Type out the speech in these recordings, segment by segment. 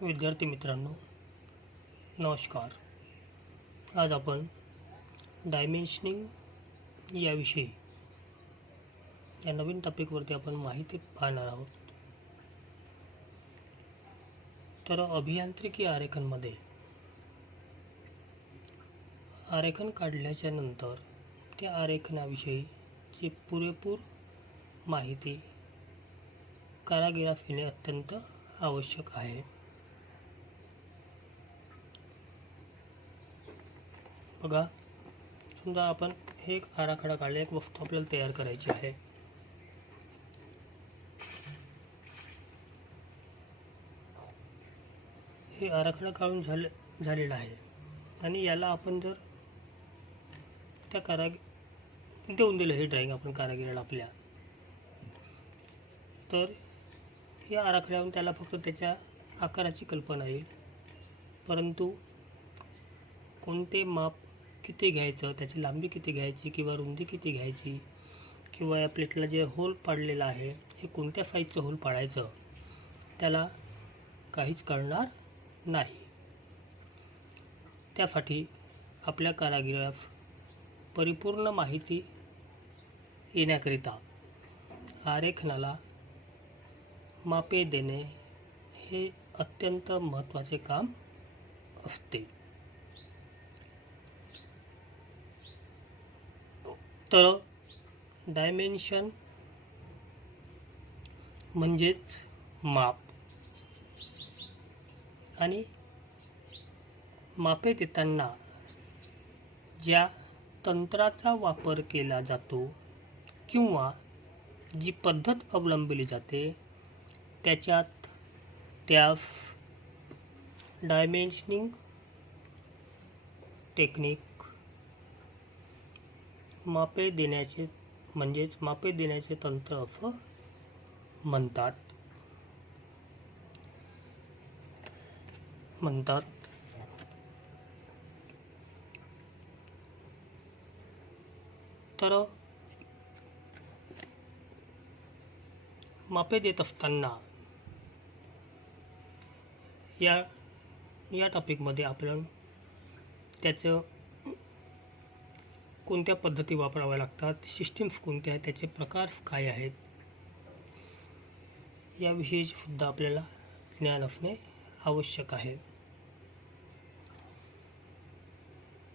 विद्यार्थी मित्रांनो, नमस्कार. आज आपण डायमेन्शनिंग याविषयी या नवीन टॉपिकवरती आपण माहिती पाहणार आहोत. तर अभियांत्रिकी आरेखनमध्ये आरेखन काढल्याच्या नंतर त्या आरेखनाविषयीची पुरेपूर माहिती कारागिरास येणे अत्यंत आवश्यक आहे. बघा, समजा आपण हे एक आराखडा काढला, एक वस्तू आपल्याला तयार करायची आहे. हे आराखडा काढून झालेला आहे आणि याला आपण जर त्या देऊन दिलं हे ड्रॉइंग आपण कारागिराला आपल्या, तर या आराखड्यावरून त्याला फक्त त्याच्या आकाराची कल्पना येईल, परंतु कोणते माप किती घ्यायचं, त्याची लांबी किती घ्यायची किंवा रुंदी किती घ्यायची, किंवा या प्लेटला जे होल पाडलेलं आहे हे कोणत्या साईजचं होल पाडायचं, त्याला काहीच कळणार नाही. त्यासाठी आपल्या कारागिरास परिपूर्ण माहिती येण्याकरिता आरेखनाला मापे देणे हे अत्यंत महत्त्वाचे काम असते. तर डायमेन्शन म्हणजेच माप, आणि मापे देताना ज्या तंत्राचा वापर केला जातो किंवा जी पद्धत अवलंबली जाते त्यास डायमेन्शनिंग टेक्निक मापे देण्याचे तंत्र असं म्हणतात. तर मापे देत असताना या टॉपिकमध्ये आपण त्याचं कोणत्या पद्धती वापराव्या लागतात, सिस्टीम्स कोणत्या आहेत, त्याचे प्रकार काय आहेत, याविषयी सुद्धा आपल्याला ज्ञान असणे आवश्यक आहे.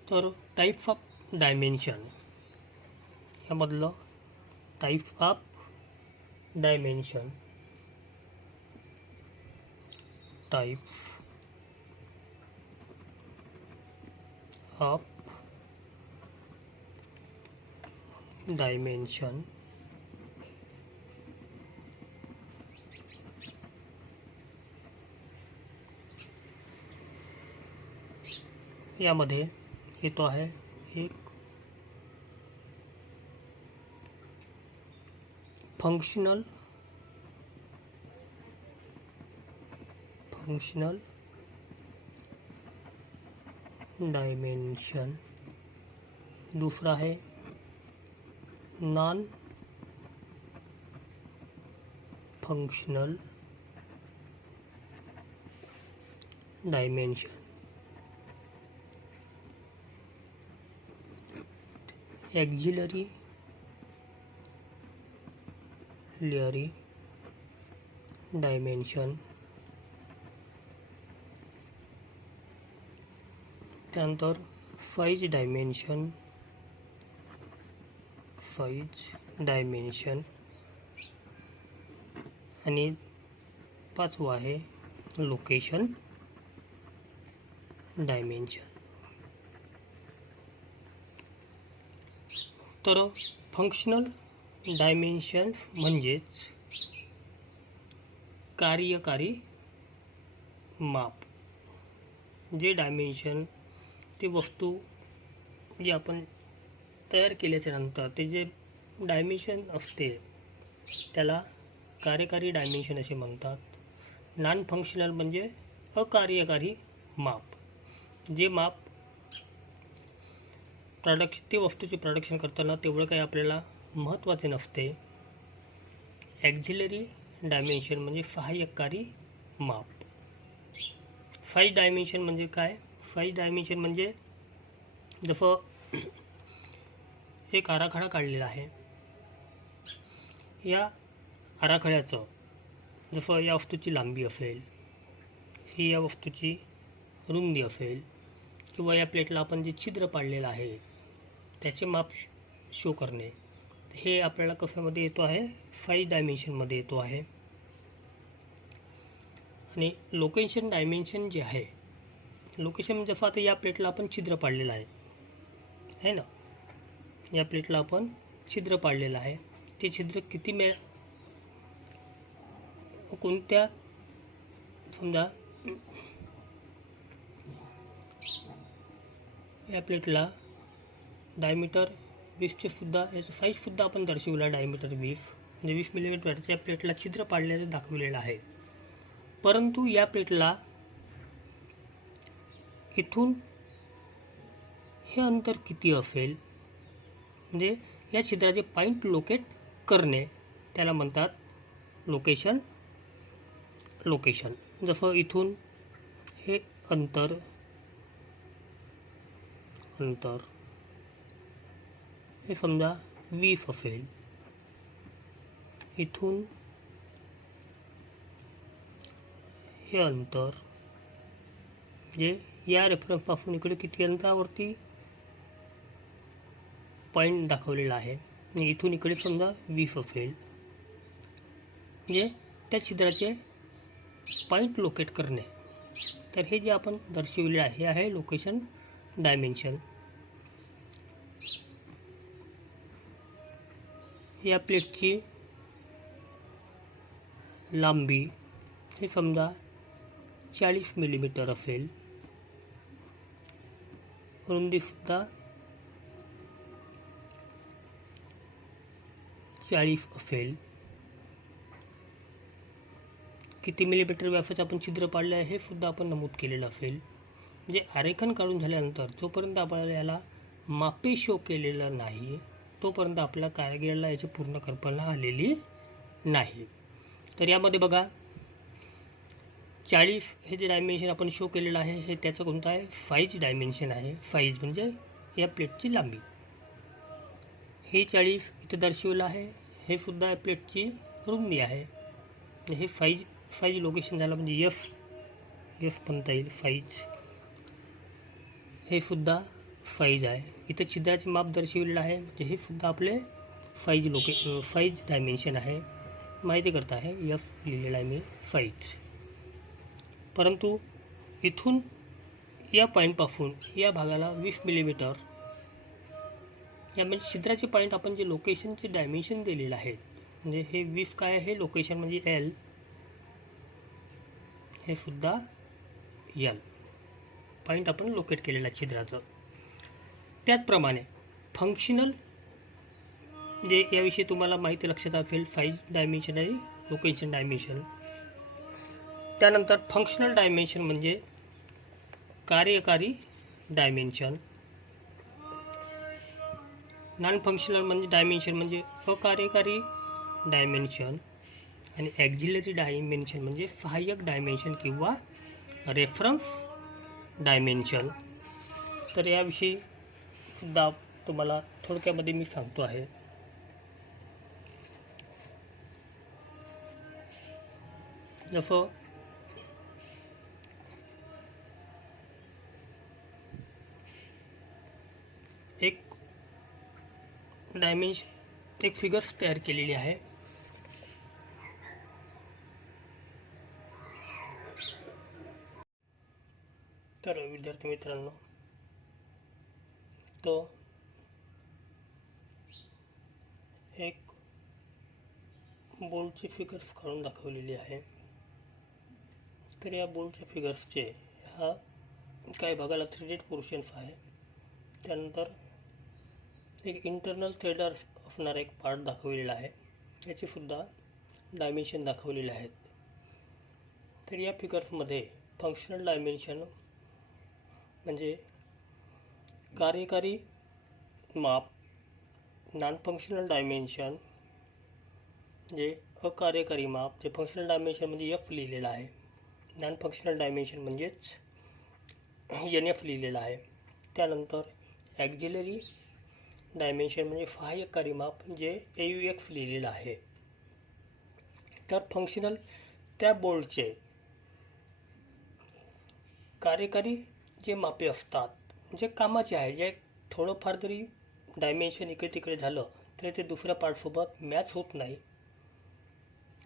तर टाईप्स ऑफ डायमेन्शन, यामधलं types of dimension, types of dimension. यामध्ये येतो आहे एक फंक्शनल डायमेन्शन, दूसरा है non functional dimension. Auxiliary dimension, त्यानंतर साइज डायमेन्शन, आणि पाचवा आहे लोकेशन डायमेन्शन. तर फंक्शनल डायमेन्शन म्हणजेच कार्यकारी माप. जे डायमेन्शन, ते वस्तू जी आपण तयार केल्याच्या नंतर ते जे डायमेन्शन असते त्याला कार्यकारी डायमेन्शन असे म्हणतात. नॉन फंक्शनल म्हणजे अकार्यकारी माप, जे माप ते वस्तूचे प्रोडक्शन करताना तेवढं काही आपल्याला महत्त्वाचे नसते. ॲक्झिलरी डायमेन्शन म्हणजे सहाय्यकारी माप. 5 डायमेन्शन म्हणजे काय? 5 डायमेन्शन म्हणजे जसं एक आराखडा काढलेला आहे. या आराखड्याचं जसं या वस्तूची लांबी असेल, ही या वस्तूची रुंदी असेल, किंवा या प्लेटला आपण जे छिद्र पाडलेलं आहे त्याचे माप शो करणे, हे आपल्याला कशामध्ये येतो आहे? 5 डायमेन्शनमध्ये येतो आहे. आणि लोकेशन डायमेन्शन जे आहे, लोकेशन जसं आता या प्लेटला आपण छिद्र पाडलेलं आहे ना, या प्लेटला आपण छिद्र पाडलेलं आहे. ते छिद्र किती कोणत्या, समजा या प्लेटला डायमीटर 20चे सुद्धा, याचं साईजसुद्धा आपण दर्शवला डायमीटर 20 म्हणजे 20 मिलीमीटरच्या प्लेटला छिद्र पाडल्याचं दाखविलेलं आहे. परंतु या प्लेटला इथून हे अंतर किती असेल, म्हणजे या छिद्राचे पॉईंट लोकेट करणे, त्याला म्हणतात लोकेशन. जसं इथून हे अंतर हे समजा 20 असेल, इथून हे अंतर म्हणजे या रेफरन्सपासून इकडे किती अंतरावरती पॉईंट दाखवलेला आहे, आणि इथून इकडे समजा 20 असेल, म्हणजे त्या छिद्राचे पॉईंट लोकेट करणे. तर हे जे आपण दर्शविले आहे, हे आहे लोकेशन डायमेन्शन. या प्लेटची लांबी हे समजा 40 मिलीमीटर असेल, रुंदीसुद्धा 40 असेल. किती मिलीमीटर व्यासाचे आपण छिद्र पाडले आहे हे सुद्धा आपण नमूद केलेलं असेल. म्हणजे आरेखन काढून झाल्यानंतर जोपर्यंत आपल्याला याला मापे शो केलेलं नाही, तोपर्यंत आपल्या कारागिराला याची पूर्ण कल्पना आलेली नाही. तर यामध्ये बघा 40 हे जे डायमेन्शन आपण शो केलेलं आहे, हे त्याचं कोणतं आहे? 5 डायमेन्शन आहे. 5 म्हणजे या प्लेटची लांबी. हे 40 इथे दर्शवलं आहे, हे सुद्धा या प्लेटची रुंदी आहे. हे 5 लोकेशन झालं, म्हणजे एफ म्हणता येईल. 5 हे सुद्धा 5 आहे. इथे छिद्राचे माप दर्शवलेलं आहे, म्हणजे हे सुद्धा आपले 5 डायमेन्शन आहे. माहिती करता आहे एफ लिहिलेला आहे मी 5. परंतु इथून या पॉईंटपासून या भागाला 20 मिलीमीटर, या म्हणजे छिद्राचे पॉईंट आपण जे लोकेशनचे डायमेन्शन दिलेलं आहे, म्हणजे हे 20 काय आहे? लोकेशन म्हणजे एल, हे सुद्धा एल पॉईंट आपण लोकेट केलेलं आहे छिद्राचं. त्याचप्रमाणे फंक्शनल, जे याविषयी तुम्हाला माहिती लक्षात असेल, 5 डायमेन्शन आणि लोकेशन डायमेन्शन. त्यानंतर फंक्शनल डायमेन्शन म्हणजे कार्यकारी डायमेन्शन. नॉन फंक्शनल म्हणजे डायमेन्शन म्हणजे अकार्यकारी डायमेन्शन. आणि ॲक्झिलरी डायमेन्शन म्हणजे सहाय्यक डायमेन्शन किंवा रेफरन्स डायमेन्शन. तर याविषयी सुद्धा तुम्हाला थोडक्यामध्ये मी सांगतो आहे. जसं एक फिगर्स तयार केलेली आहे. तर विद्यार्थी मित्रांनो, तो एक बोल्टची फिगर्स काढून दाखवलेली आहे. तर या बोल्टच्या फिगर्सचे ह्या काही भागाला थ्रेडेड पोर्शन्स आहे. त्यानंतर एक इंटरनल थ्रेडर असणारा एक पार्ट दाखवलेला आहे, याचे सुद्धा डायमेन्शन दाखवलेले आहेत. तर या फिगर्समध्ये फंक्शनल डायमेन्शन म्हणजे कार्यकारी माप, नॉन फंक्शनल डायमेन्शन जे अकार्यकारी माप, जे फंक्शनल डायमेन्शन म्हणजे एफ लिहिलेला आहे, नॉन फंक्शनल डायमेन्शन म्हणजेच NF लिहिलेलं आहे. त्यानंतर ॲक्झिलरी डायमेन्शन म्हणजे सहाय्यकारी माप जे AUX लिहिलेलं आहे. तर फंक्शनल त्या बोल्टचे कार्यकारी जे मापे असतात जे कामाचे आहे, जे थोडंफार जरी डायमेन्शन इकडे तिकडे झालं तरी ते दुसऱ्या पार्टसोबत मॅच होत नाही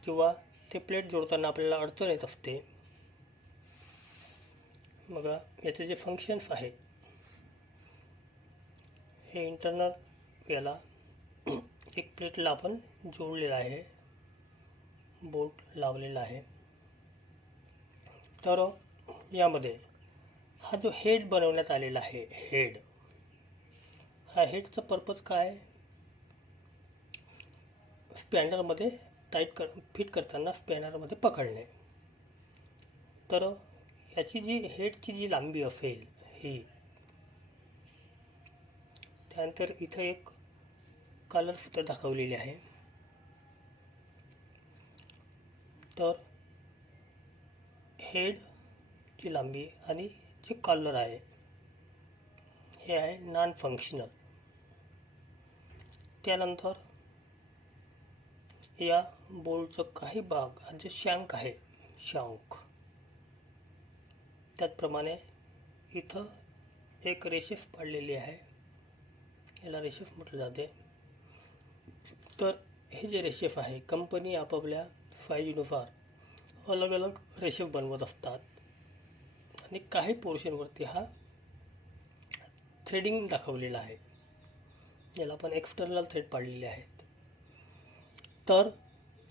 किंवा ते प्लेट जोडताना आपल्याला अडचण येत असते. बघा याचे जे फंक्शन्स आहे, हे इंटरनल याला एक प्लेटला आपण जोडलेला आहे, बोल्ट लावलेला आहे. तर यामध्ये हा जो हेड बनवण्यात आलेला आहे, हा हेडचा पर्पज काय आहे? स्पॅनरमध्ये फिट करताना स्पॅनरमध्ये पकडणे. तर याची जी हेडची जी लांबी असेल ही, त्यानंतर इथं एक कलरसुद्धा दाखवलेली आहे. तर हेडची लांबी आणि जे कॉलर आहे हे आहे नॉन फंक्शनल. त्यानंतर या बोल्टचं काही भाग जे शँक आहे, त्याचप्रमाणे इथं एक रेषेफ पाडलेली आहे, याला रेषेफ म्हटलं जाते. तर हे जे रेषेफ आहे, कंपनी आपापल्या साईजनुसार अलग अलग रेषेफ बनवत असतात आणि काही पोर्शनवरती हा थ्रेडिंग दाखवलेला आहे, याला आपण एक्सटर्नल थ्रेड पाडलेले आहेत. तर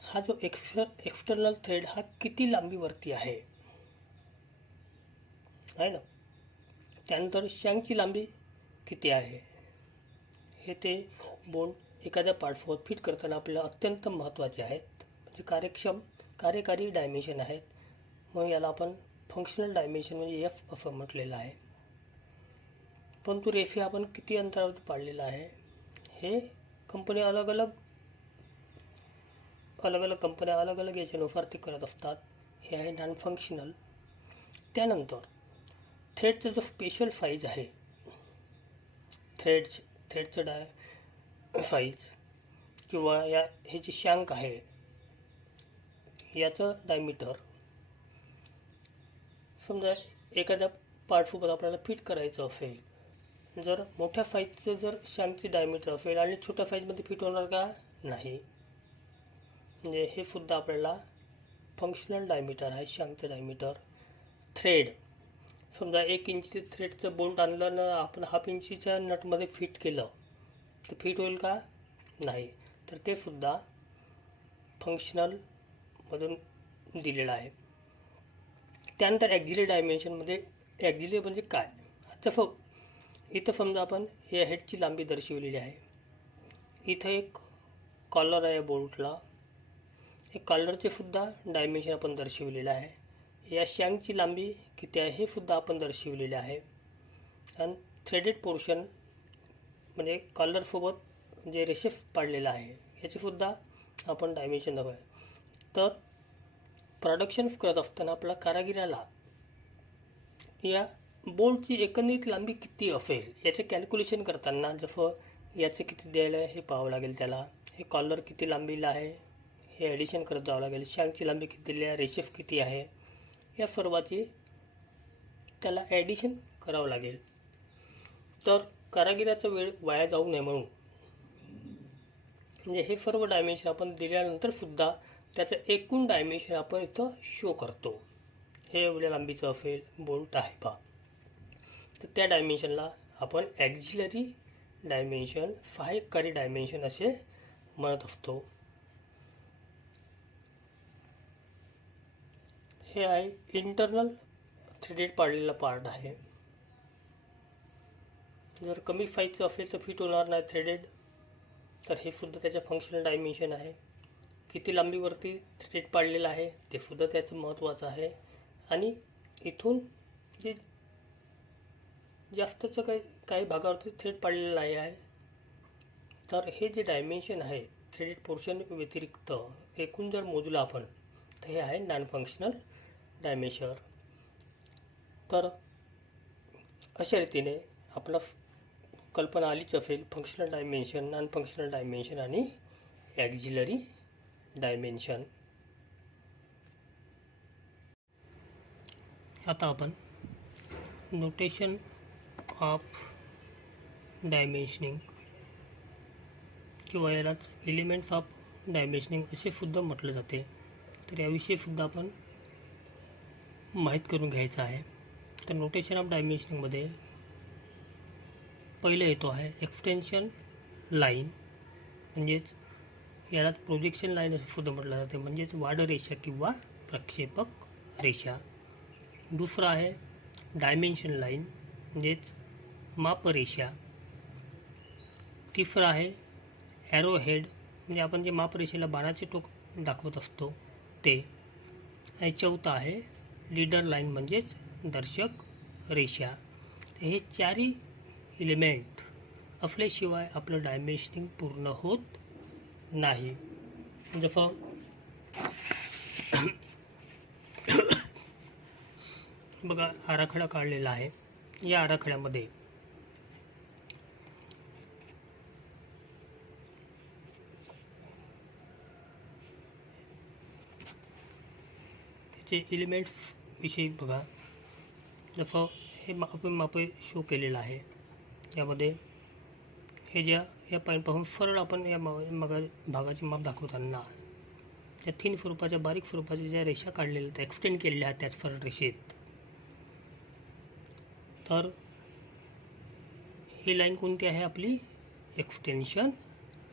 हा जो एक्सटर्नल थ्रेड हा किती लांबीवरती आहे ना. त्यानंतर शँकची लांबी किती आहे हे ते बोल्ट एखाद्या पार्टसोबत फिट करताना आपल्याला अत्यंत महत्त्वाचे आहेत, म्हणजे कार्यकारी डायमेन्शन आहेत. मग याला आपण फंक्शनल डायमेन्शन म्हणजे F असं म्हटलेलं आहे. परंतु रेषे आपण किती अंतरावरती पाडलेला आहे हे कंपनी अलग अलग कंपन्या अलग अलग याच्यानुसार ते करत असतात. हे आहे नॉन फंक्शनल. त्यानंतर थ्रेडचं जो स्पेशल साईज आहे, थ्रेडचं साईज किंवा हे जे शँक आहे याचं डायमीटर, समजा एखाद्या पार्टसोबत आपल्याला फिट करायचं असेल, जर मोठ्या साईजचं जर शँकची डायमीटर असेल आणि छोट्या साईजमध्ये फिट होणार का? नाही. म्हणजे हे सुद्धा आपल्याला फंक्शनल डायमीटर आहे, शँकचं डायमीटर. थ्रेड, समजा 1 इंची थ्रेडचं बोल्ट आणलं ना आपण 1/2 इंचीच्या नटमध्ये फिट केलं तर फिट होईल का? नाही. तर ते सुद्धा फंक्शनलमधून दिलेलं आहे. त्यानंतर ॲक्झिलरी डायमेन्शनमध्ये, ॲक्झिलरी म्हणजे काय? आता इथं समजा आपण या हेडची लांबी दर्शवलेली आहे, इथं एक कॉलर आहे बोल्टला, हे कॉलरचे सुद्धा डायमेन्शन आपण दर्शवलेलं आहे. या शँकची लांबी किती आहे हे सुद्धा आपण दर्शवलेले आहे. आणि थ्रेडेड पोर्शन म्हणजे कॉलरसोबत जे रेषेफ पाडलेलं आहे याचेसुद्धा आपण डायमेन्शन दाखवूया. तर प्रोडक्शन करत असताना आपल्या कारागिराला या बोल्टची एकंदरीत लांबी किती असेल याचे कॅल्क्युलेशन करताना, जसं याचे किती द्यायला हे पाहावं लागेल त्याला, हे कॉलर किती लांबीला आहे हे ॲडिशन करत जावं लागेल, शँकची लांबी किती दिली आहे, रेषेफ किती आहे, या सर्वाची त्याला ॲडिशन करावं लागेल. तर कारागिराचा वेळ वाया जाऊ नये म्हणून म्हणजे हे सर्व डायमेन्शन आपण दिल्यानंतर सुद्धा त्याचं एकूण डायमेन्शन आपण इथं शो करतो. हे एवढ्या लांबीचं असेल बोल्ट आहे पहा, तर त्या डायमेन्शनला आपण ॲक्झिलरी डायमेन्शन, सहाय्यकारी डायमेन्शन असे म्हणत असतो. हे आहे इंटरनल थ्रेडेड पाडलेला पार्ट आहे. जर कमी साईजचं असेल तर फिट होणार नाही थ्रेडेड, तर हे सुद्धा त्याचं फंक्शनल डायमेन्शन आहे. किती लांबीवरती थ्रेड पाडलेलं आहे ते सुद्धा त्याचं महत्त्वाचं आहे. आणि इथून जे जास्तचं काही भागावरती थ्रेड पाडलेलं नाही आहे, तर हे जे डायमेन्शन आहे थ्रेडेड पोर्शन व्यतिरिक्त एकूण जर मोजलं आपण तर हे आहे नॉन फंक्शनल डायमेन्शन. तर अशा रीतीने आपला कल्पना आलीच असेल functional dimension, non functional dimension आणि ॲक्झिलरी डायमेन्शन. आता आपण नोटेशन ऑफ डायमेन्शनिंग किंवा यालाच एलिमेंट्स ऑफ डायमेन्शनिंग असे सुद्धा म्हटलं जाते. तर याविषयी सुद्धा आपण माहीत करून घ्यायचं आहे. तर नोटेशन ऑफ डायमेन्शनिंगमध्ये पहिलं येतो आहे एक्सटेन्शन लाईन, म्हणजेच यालाच प्रोजेक्शन लाईन असं सुद्धा म्हटलं जाते, म्हणजेच वाढरेषा किंवा प्रक्षेपक रेषा. दुसरा आहे डायमेन्शन लाईन, म्हणजेच मापरेषा. तिसरा आहे ॲरो हेड, म्हणजे आपण जे मापरेषेला बाणाचे टोक दाखवत असतो ते. आणि चौथा आहे लीडर लाईन, म्हणजेच दर्शक रेषा. हे चारही एलिमेंट असल्याशिवाय आपलं डायमेन्शनिंग पूर्ण होत नाही. जसं बघा आराखडा काढलेला आहे. या आराखड्यामध्ये त्याचे एलिमेंट्स विषयी बघा. जसं हे आपण मापे शो केलेलं आहे. यामध्ये हे ज्या या पासून सरळ आपण या भागाचे माप दाखवताना त्या थिन स्वरूपाच्या बारीक स्वरूपाच्या ज्या रेषा काढलेल्या त्या एक्सटेंड केलेल्या आहेत त्याच सरळ रेषेत. तर ही लाईन कोणती आहे आपली? Extension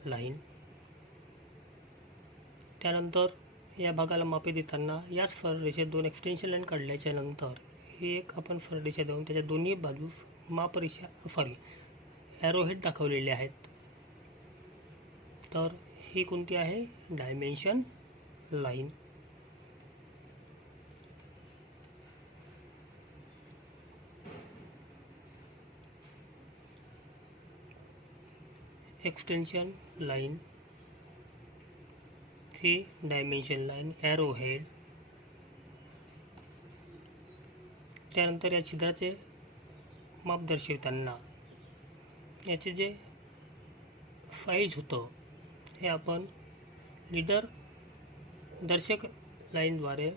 line. त्यानंतर या भागाला मापे देताना याच सरळ रेषेत दोन एक्सटेन्शन लाईन काढल्याच्या नंतर ही एक आपण सरळ रेषा देऊन त्याच्या दोन्ही बाजूस मापरेषा ॲरोहेड दाखवलेले आहेत. तर ही कोणती आहे? Dimension line. एक्सटेन्शन लाईन, ही डायमेन्शन लाईन, ॲरोहेड. त्यानंतर या छिद्राचे माप दर्शवताना याचे जे साईज होतं हे आपण लीडर दर्शक लाईनद्वारे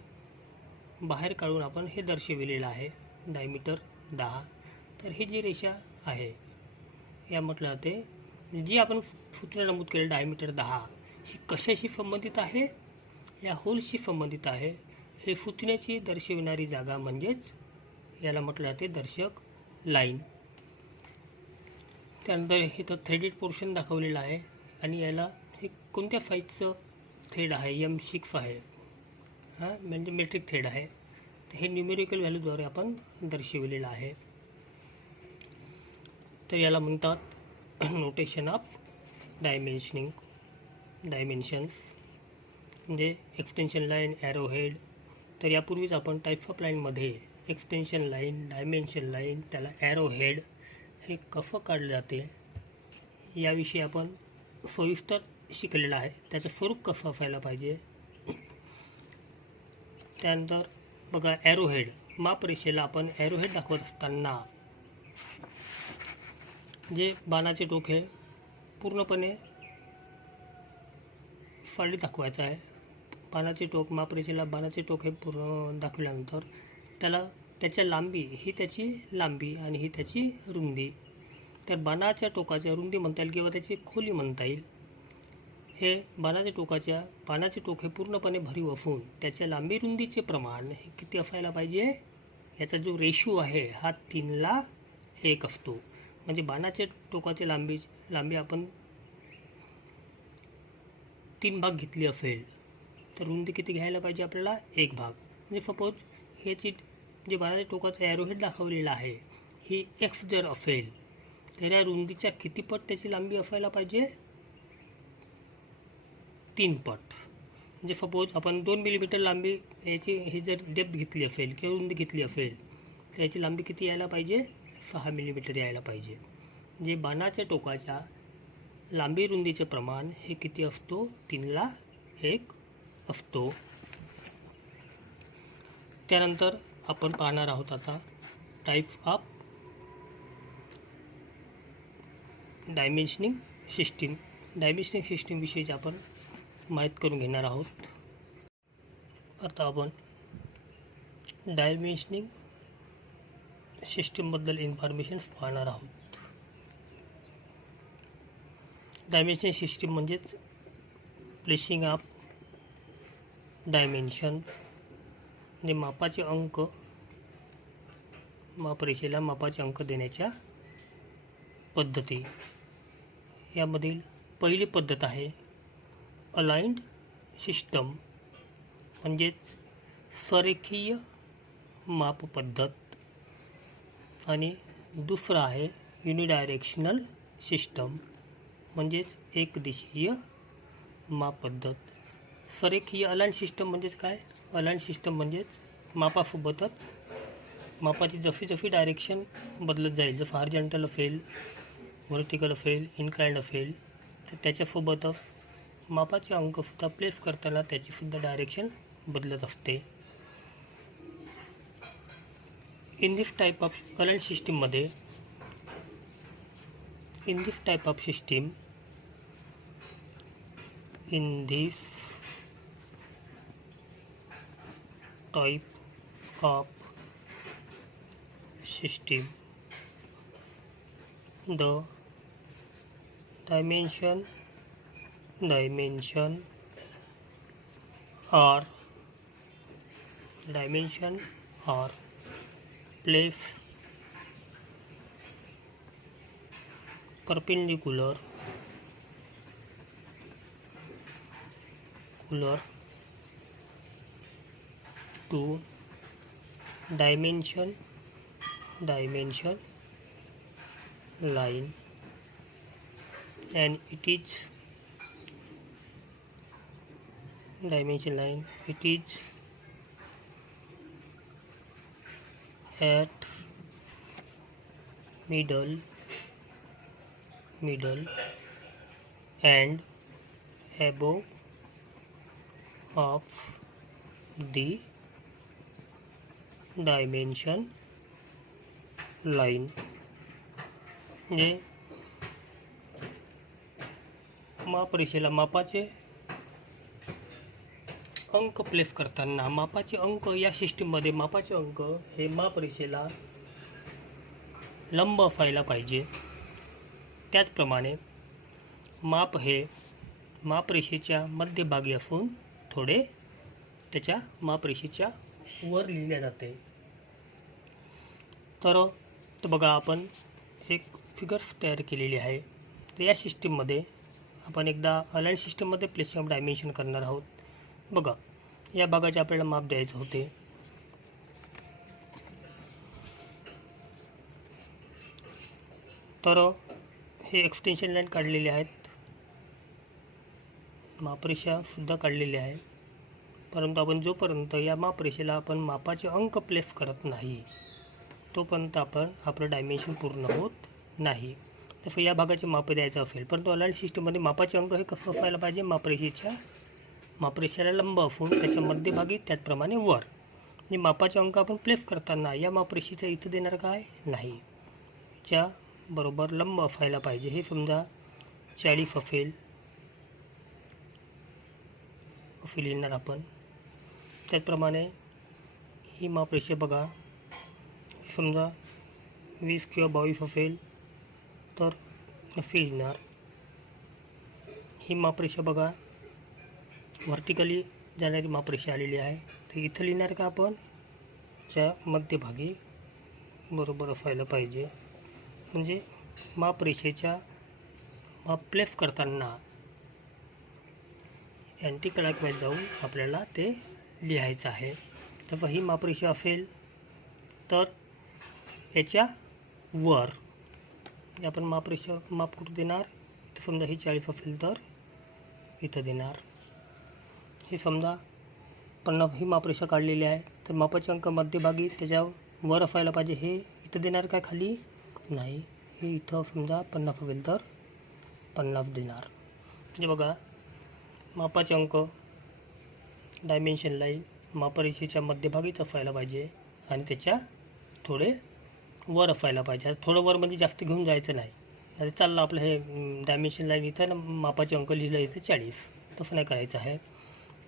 बाहेर काढून आपण हे दर्शविलेलं आहे. डायमीटर 10. तर ही जी रेषा आहे या म्हटलं जाते जी आपण सूत्र नमूद केलं डायमीटर 10 ही कशाशी संबंधित आहे? या होलशी संबंधित आहे. हे सूचनेची दर्शविणारी जागा म्हणजेच याला म्हटलं जाते दर्शक लाईन. त्यानंतर हे तर थ्रेडेड पोर्शन दाखवलेलं आहे आणि याला हे कोणत्या साईजचं थ्रेड आहे? M6 आहे. म्हणजे मेट्रिक थ्रेड आहे. तर हे न्यूमेरिकल व्हॅल्यूद्वारे आपण दर्शविलेलं आहे. तर याला म्हणतात नोटेशन ऑफ डायमेन्शन्स, म्हणजे एक्सटेन्शन लाईन, ॲरोहेड. तर यापूर्वीच आपण टाईप्स ऑफ लाईनमध्ये एक्सटेन्शन लाईन, डायमेन्शन लाईन, त्याला ॲरोहेड हे कसं काढलं जाते याविषयी आपण सविस्तर शिकलेलं आहे. त्याचं स्वरूप कसं असायला पाहिजे. त्यानंतर बघा ॲरोहेड, मापरेषेला आपण ॲरोहेड दाखवत असताना जे बाणाचे टोक हे पूर्णपणे फाळी दाखवायचं आहे. बाणाचे टोक मापरेषेला बाणाचे टोक हे पूर्ण दाखवल्यानंतर त्याच्या लांबी ही त्याची लांबी आणि ही त्याची रुंदी. तर बाणाच्या टोकाच्या रुंदी म्हणता येईल किंवा त्याची खोली म्हणता येईल. हे बाणाचे टोक हे पूर्णपणे भरीव असून त्याच्या लांबी रुंदीचे प्रमाण हे किती असायला पाहिजे? याचा जो रेशो आहे हा 3:1 असतो. म्हणजे बाणाच्या टोकाची लांबी आपण 3 भाग घेतली असेल तर रुंदी किती घ्यायला पाहिजे आपल्याला? 1 भाग. म्हणजे सपोज ह्याची जे बाणाच्या टोकाचा ॲरोहेड दाखवलेला आहे ही x जर असेल तर या रुंदीच्या किती पट त्याची लांबी असायला पाहिजे? 3 पट. म्हणजे सपोज आपण 2 मिलीमीटर लांबी याची ही जर डेप्थ घेतली असेल किंवा रुंदी घेतली असेल तर याची लांबी किती यायला पाहिजे? 6 मिलीमीटर यायला पाहिजे. म्हणजे बाणाच्या टोकाच्या लांबी रुंदीचे प्रमाण हे किती असतो? 3:1 असतो. त्यानंतर आपण पाहणार आहोत आता type of dimensioning system. Dimensioning सिस्टीमविषयीच आपण माहीत करून घेणार आहोत. आता आपण डायमेन्शनिंग सिस्टीमबद्दल इन्फॉर्मेशन पाहणार आहोत. डायमेन्शनिंग सिस्टीम म्हणजेच प्लेसिंग ऑफ डायमेन्शन म्हणजे मापाचे अंक, मापरेषेला मापाचे अंक देण्याच्या पद्धती. यामधील पहिली पद्धत आहे अलाइन्ड सिस्टम म्हणजेच सरेखीय माप पद्धत आणि दुसरा आहे युनिडायरेक्शनल सिस्टम म्हणजेच एकदिशीय माप पद्धत. सरेखीय अलाइन्ड सिस्टम म्हणजेच काय? अलाइन्ड सिस्टम म्हणजेच मापासोबतच मापाची जशी जशी डायरेक्शन बदलत जाईल, जसं हॉरिझॉन्टल असेल, व्हर्टिकल असेल, इन्क्लाइंड असेल, तर त्याच्यासोबतच मापाचे अंकसुद्धा प्लेस करताना त्याचीसुद्धा डायरेक्शन बदलत असते. In this type of aligned सिस्टीममध्ये in this type of system the dimension are placed perpendicular to dimension line, and it is dimension line, it is at middle and above of the dimension line. म्हणजे मापरेषेला मापाचे अंक place करताना मापाचे अंक या सिस्टीममध्ये मापाचे अंक हे मापरेषेला लंब असायला पाहिजे. त्याचप्रमाणे माप हे मापरेषेच्या मध्यभागी असून थोडे त्याच्या मापरेषेच्या वर लिहिले जाते. तर बघा आपण एक फिगर्स तयार केलेली आहे. तर या सिस्टीममध्ये आपण एकदा अलाइन्ड सिस्टीममध्ये प्लेसिंग ऑफ डायमेन्शन करणार आहोत. बघा या भागाचे आपल्याला माप द्यायचे होते. तर हे एक्सटेन्शन लाईन काढलेले आहेत, मापरेषासुद्धा काढलेली आहे. परंतु आपण जोपर्यंत या मापरेषेला आपण मापाचे अंक प्लेस करत नाही तोपर्यंत आपण आपलं डायमेन्शन पूर्ण होत नाही. तसं या भागाचे माप द्यायचं असेल, परंतु अलाइन्ड सिस्टीममध्ये मापाचे अंक हे कसं असायला पाहिजे? मापरेषेला लंब असून त्याच्या मध्यभागी त्याचप्रमाणे वर. आणि मापाचे अंक आपण प्लेस करताना या मापरेषेच्या इथं देणार काय नाही, च्या बरोबर लंब असायला पाहिजे. हे समजा 40 असेल असे लिहिणार आपण. त्याचप्रमाणे ही मापरेषा बघा, समजा 20 किंवा 22 असेल तर असे लिहिणार. ही मापरेषा बघा व्हर्टिकली जाणारी मापरेषा आलेली आहे, तर इथं लिहिणार का आपण? च्या मध्यभागी बरोबर असायला पाहिजे. म्हणजे मापरेषेच्या माप प्लेस करताना अँटी क्लॉकवाईज जाऊन आपल्याला ते लिहायचं आहे. तर ही मापरेषा असेल तर याच्या वर आपण मापरेषा माप कुठं देणार? इथं समजा ही 40 असेल तर इथं देणार. हे समजा 50 ही मापरेषा काढलेली आहे, तर मापाचे अंक मध्यभागी त्याच्या वर असायला पाहिजे. हे इथं देणार काय खाली? नाही. हे इथं समजा 50 असेल तर 50 देणार. म्हणजे बघा मापाचे अंक, डायमेन्शन लाईन मापरेषेच्या मध्यभागीच असायला पाहिजे आणि त्याच्या थोडे वर असायला पाहिजे. आता थोडं वर म्हणजे जास्त घेऊन जायचं नाही. आता चाललं आपलं हे डायमेन्शन लाईन इथं ना मापाचे अंक लिहिलं इथं 40, तसं नाही करायचं आहे.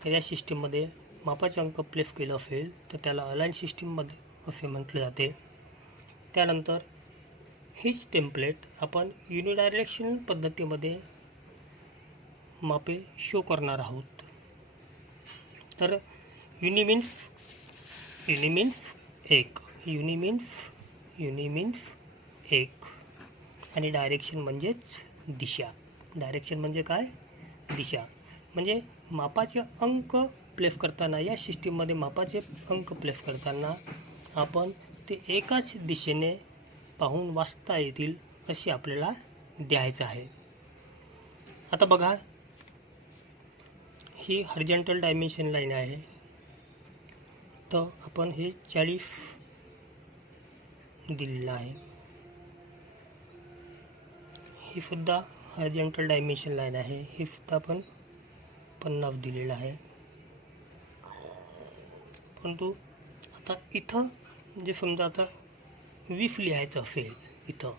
तर या सिस्टीममध्ये मापाचे अंक प्लेस केलं असेल तर त्याला अलाइन सिस्टीममध्ये असे म्हटले जाते. त्यानंतर हीच टेम्पलेट आपण युनिडायरेक्शनल पद्धतीमध्ये मापे शो करणार आहोत. तर युनि मीन्स एक, युनि मीन्स एक आणि डायरेक्शन म्हणजेच दिशा. डायरेक्शन म्हणजे काय? दिशा. म्हणजे मापाचे अंक प्लेस करताना, या सिस्टीममध्ये मापाचे अंक प्लेस करताना आपण ते एकाच दिशेने पाहून वाचता येतील असे आपल्याला द्यायचं आहे. आता बघा, ही हॉरिझॉन्टल डायमेन्शन लाईन आहे. तर आपण हे 40 दिलेलं आहे. ही सुद्धा हॉरिझॉन्टल डायमेन्शन लाईन आहे. ही सुद्धा आपण 50 दिलेलं आहे. परंतु आता इथं जे समजा आता 20 लिहायचं असेल इथं,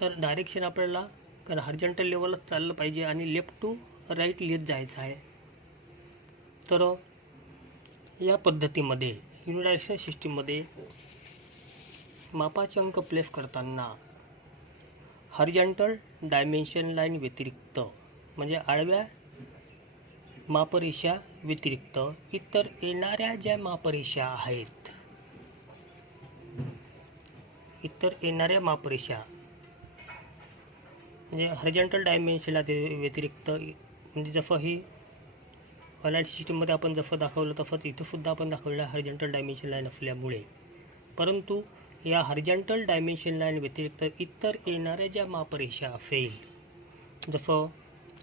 तर डायरेक्शन आपल्याला कारण हॉरिझॉन्टल लेवलच चाललं पाहिजे आणि लेफ्ट टू राईट लिहित जायचं आहे. तर या पद्धतीमध्ये युनिडायरेक्शनल सिस्टीममध्ये मापाचे अंक प्लेस करताना हॉरिझॉन्टल डायमेन्शन लाईन व्यतिरिक्त म्हणजे आडव्या मापरेषा व्यतिरिक्त इतर येणाऱ्या ज्या मापरेषा आहेत, इतर येणाऱ्या मापरेषा म्हणजे हॉरिझॉन्टल डायमेन्शनला व्यतिरिक्त, म्हणजे जसं ही अलाइन सिस्टीममध्ये आपण जसं दाखवलं तसंच इथं सुद्धा आपण दाखवलेलं हॉरिझॉन्टल डायमेन्शन लाईन असल्यामुळे, परंतु या हॉरिझॉन्टल डायमेन्शन लाईन व्यतिरिक्त इतर येणाऱ्या ज्या मापरेषा असेल, जसं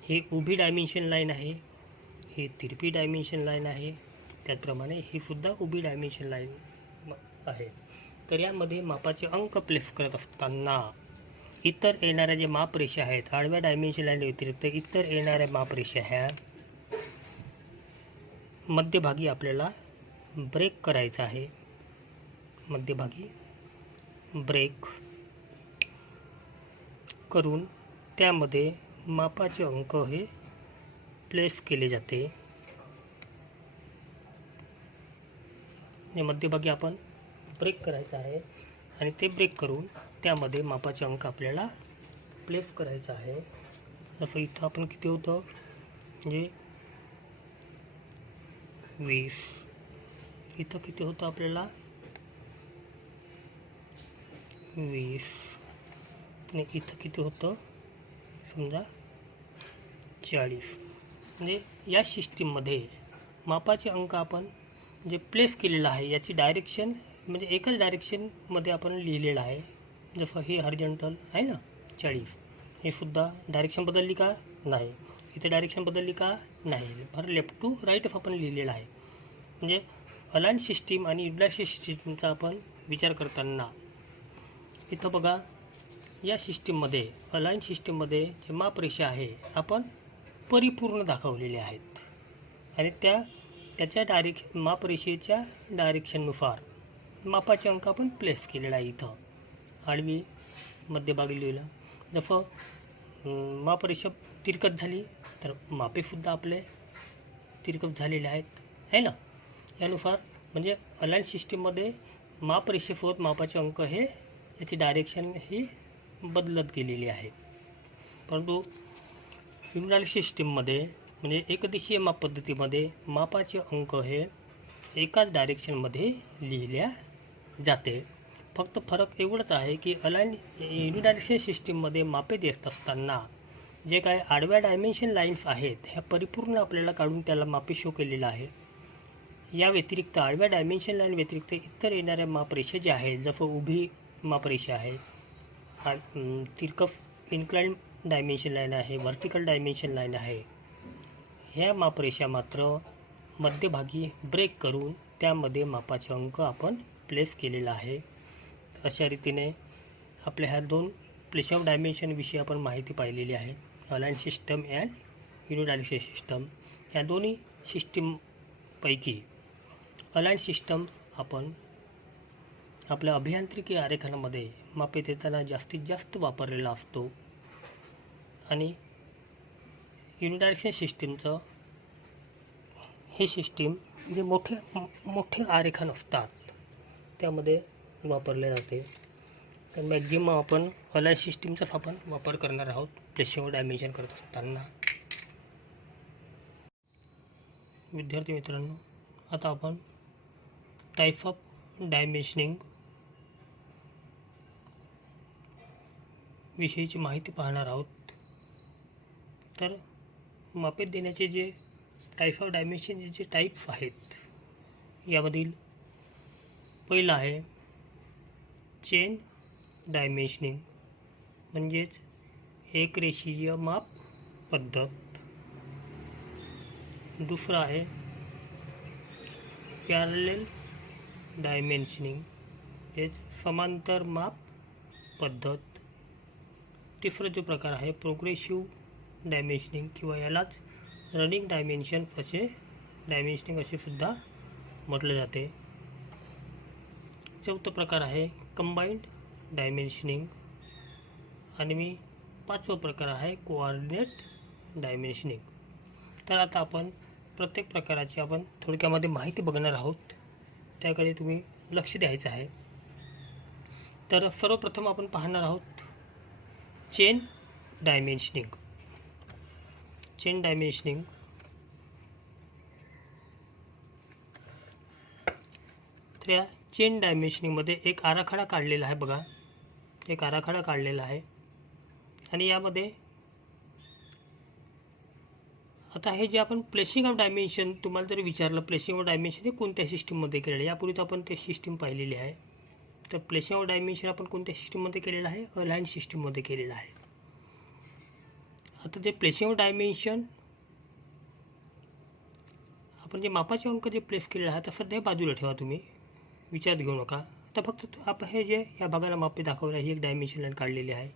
ही उभी डायमेन्शन लाईन आहे, ही तिरपी डायमेन्शन लाईन आहे, त्याचप्रमाणे ही सुद्धा उभी डायमेन्शन लाईन आहे. तर यामध्ये मापाचे अंक प्लेस करत असताना इतर येणाऱ्या जे मापरेषा आहेत, आडव्या डायमेन्शन लाईन व्यतिरिक्त इतर येणाऱ्या मापरेषा ह्या मध्यभागी आपल्याला ब्रेक करायचा आहे. मध्यभागी ब्रेक करून त्यामध्ये मापाचे अंक हे प्लेस केले जाते. मध्यभागी आपण ब्रेक करायचा आहे आणि ते ब्रेक करून त्यामध्ये मापाचे अंक आपल्याला प्लेस करायचा आहे. जसं इथं आपण किती होतं म्हणजे 20, इथं किती होतं आपल्याला 20 आणि इथं किती होतं समजा 40. म्हणजे या सिस्टीममध्ये मापाचे अंक आपण जे प्लेस केलेलं आहे याची डायरेक्शन म्हणजे एकच डायरेक्शनमध्ये आपण लिहिलेलं आहे. जसं हे हॉरिझॉन्टल आहे ना 40, हे सुद्धा डायरेक्शन बदलली का? नाही. इथे डायरेक्शन बदलली का? नाही. फार लेफ्ट टू राईट आपण लिहिलेलं आहे. म्हणजे अलाइन सिस्टीम आणि युनिडायरेक्शनल सिस्टीमचा आपण विचार करताना इथं बघा, या सिस्टीममध्ये अलाइन सिस्टीममध्ये जे मापरेषा आहे आपण परिपूर्ण दाखवलेले आहेत आणि त्याच्या मापरेषेच्या डायरेक्शननुसार मापाचे अंक आपण प्लेस केलेला आहे. इथं आडवी मध्यभागी लिहिलं. जसं मापरेषा तिरकस झाली तर मापेसुद्धा आपले तिरकस झालेले आहेत है ना. यानुसार म्हणजे अलाइन सिस्टीममध्ये मापरेषेसोबत मापाचे अंक हे याची डायरेक्शन ही बदलत गेलेली आहे. परंतु युनिडायरेक्शनल सिस्टीममध्ये म्हणजे एकदिशीय माप पद्धतीमध्ये मापाचे अंक हे एकाच डायरेक्शनमध्ये लिहिल्या जाते. फक्त फरक एवढंच आहे की युनिडायरेक्शनल सिस्टीममध्ये मापे देत असताना जे काय आडव्या डायमेन्शन लाईन्स आहेत ह्या परिपूर्ण आपल्याला काढून त्याला मापे शो केलेलं आहे. या व्यतिरिक्त आडव्या डायमेन्शन लाईन व्यतिरिक्त इतर येणाऱ्या मापरेषा ज्या आहेत, जसं उभी मापरेषा आहे, तिरकस इन्क्लाइन डायमेन्शन लाईन आहे, व्हर्टिकल डायमेन्शन लाईन आहे, ह्या मापरेषा मात्र मध्यभागी ब्रेक करून त्यामध्ये मापाचे अंक आपण प्लेस केलेला आहे. अशा रीतीने आपल्या ह्या दोन प्लेस ऑफ डायमेन्शन विषयी आपण माहिती पाहिलेली आहे. Align system and unidirectional system या दोन्ही सिस्टीम पैकी अलाइन सिस्टम आपण आपल्या अभियांत्रिकी आरेखनामध्ये मापे देताना जास्तीत जास्त वापरलेला असतो आणि युनिडायरेक्शन सिस्टीमचं हे सिस्टीम जे मोठे आरेखन असतात त्यामध्ये वापरले जाते. तर मॅक्झिमम आपण अलाइन सिस्टीमचाच आपण वापर करणार आहोत प्लेसिंग व डायमेन्शन करत असताना. विद्यार्थी मित्रांनो, आता आपण टाइप ऑफ डायमेन्शनिंग विषयीची माहिती पाहणार आहोत. तर मापे देण्याचे जे टाइप ऑफ डायमेन्शन जे टाईप्स आहेत यामधील पहिलं आहे चेन डायमेन्शनिंग म्हणजेच एक रेषीय माप पद्धत. दुसरं आहे पॅरलेल डायमेन्शनिंग हेच समांतर माप पद्धत. तिसरा जो प्रकार आहे प्रोग्रेसिव्ह डायमेन्शनिंग किंवा यालाच रनिंग डायमेन्शन डायमेन्शनिंग असे सुद्धा म्हटले जाते. चौथा प्रकार आहे कंबाइंड डायमेन्शनिंग आणि पाचवा प्रकार आहे कोऑर्डिनेट डायमेन्शनिंग. तर आता आपण प्रत्येक प्रकाराची आपण थोडक्यामध्ये माहिती बघणार आहोत, त्याकडे तुम्ही लक्ष द्यायचं आहे. तर सर्वप्रथम आपण पाहणार आहोत चेन डायमेन्शनिंग. चेन डायमेन्शनिंग तर या चेन डायमेन्शनिंगमध्ये एक आराखडा काढलेला आहे बघा, एक आराखडा काढलेला आहे आणि यामध्ये आता हे जे आपण प्लेसिंग ऑफ डायमेन्शन तुम्हाला जर विचारलं प्लेसिंग ऑफ डायमेन्शन हे कोणत्या सिस्टीममध्ये केलेलं आहे, यापूर्वीच आपण ते सिस्टीम पाहिलेली आहे. तर प्लेसिंग ऑफ डायमेन्शन आपण कोणत्या सिस्टीममध्ये केलेलं आहे, अलाइन सिस्टीममध्ये केलेलं आहे. आता जे प्लेसिंग ऑफ डायमेन्शन आपण जे मापाचे अंक जे प्लेस केलेले आहे तर सध्या बाजूला ठेवा, तुम्ही विचारात घेऊ नका. आता फक्त आपण हे जे या भागाला मापे दाखवलं आहे ही एक डायमेन्शन लाईन काढलेली आहे,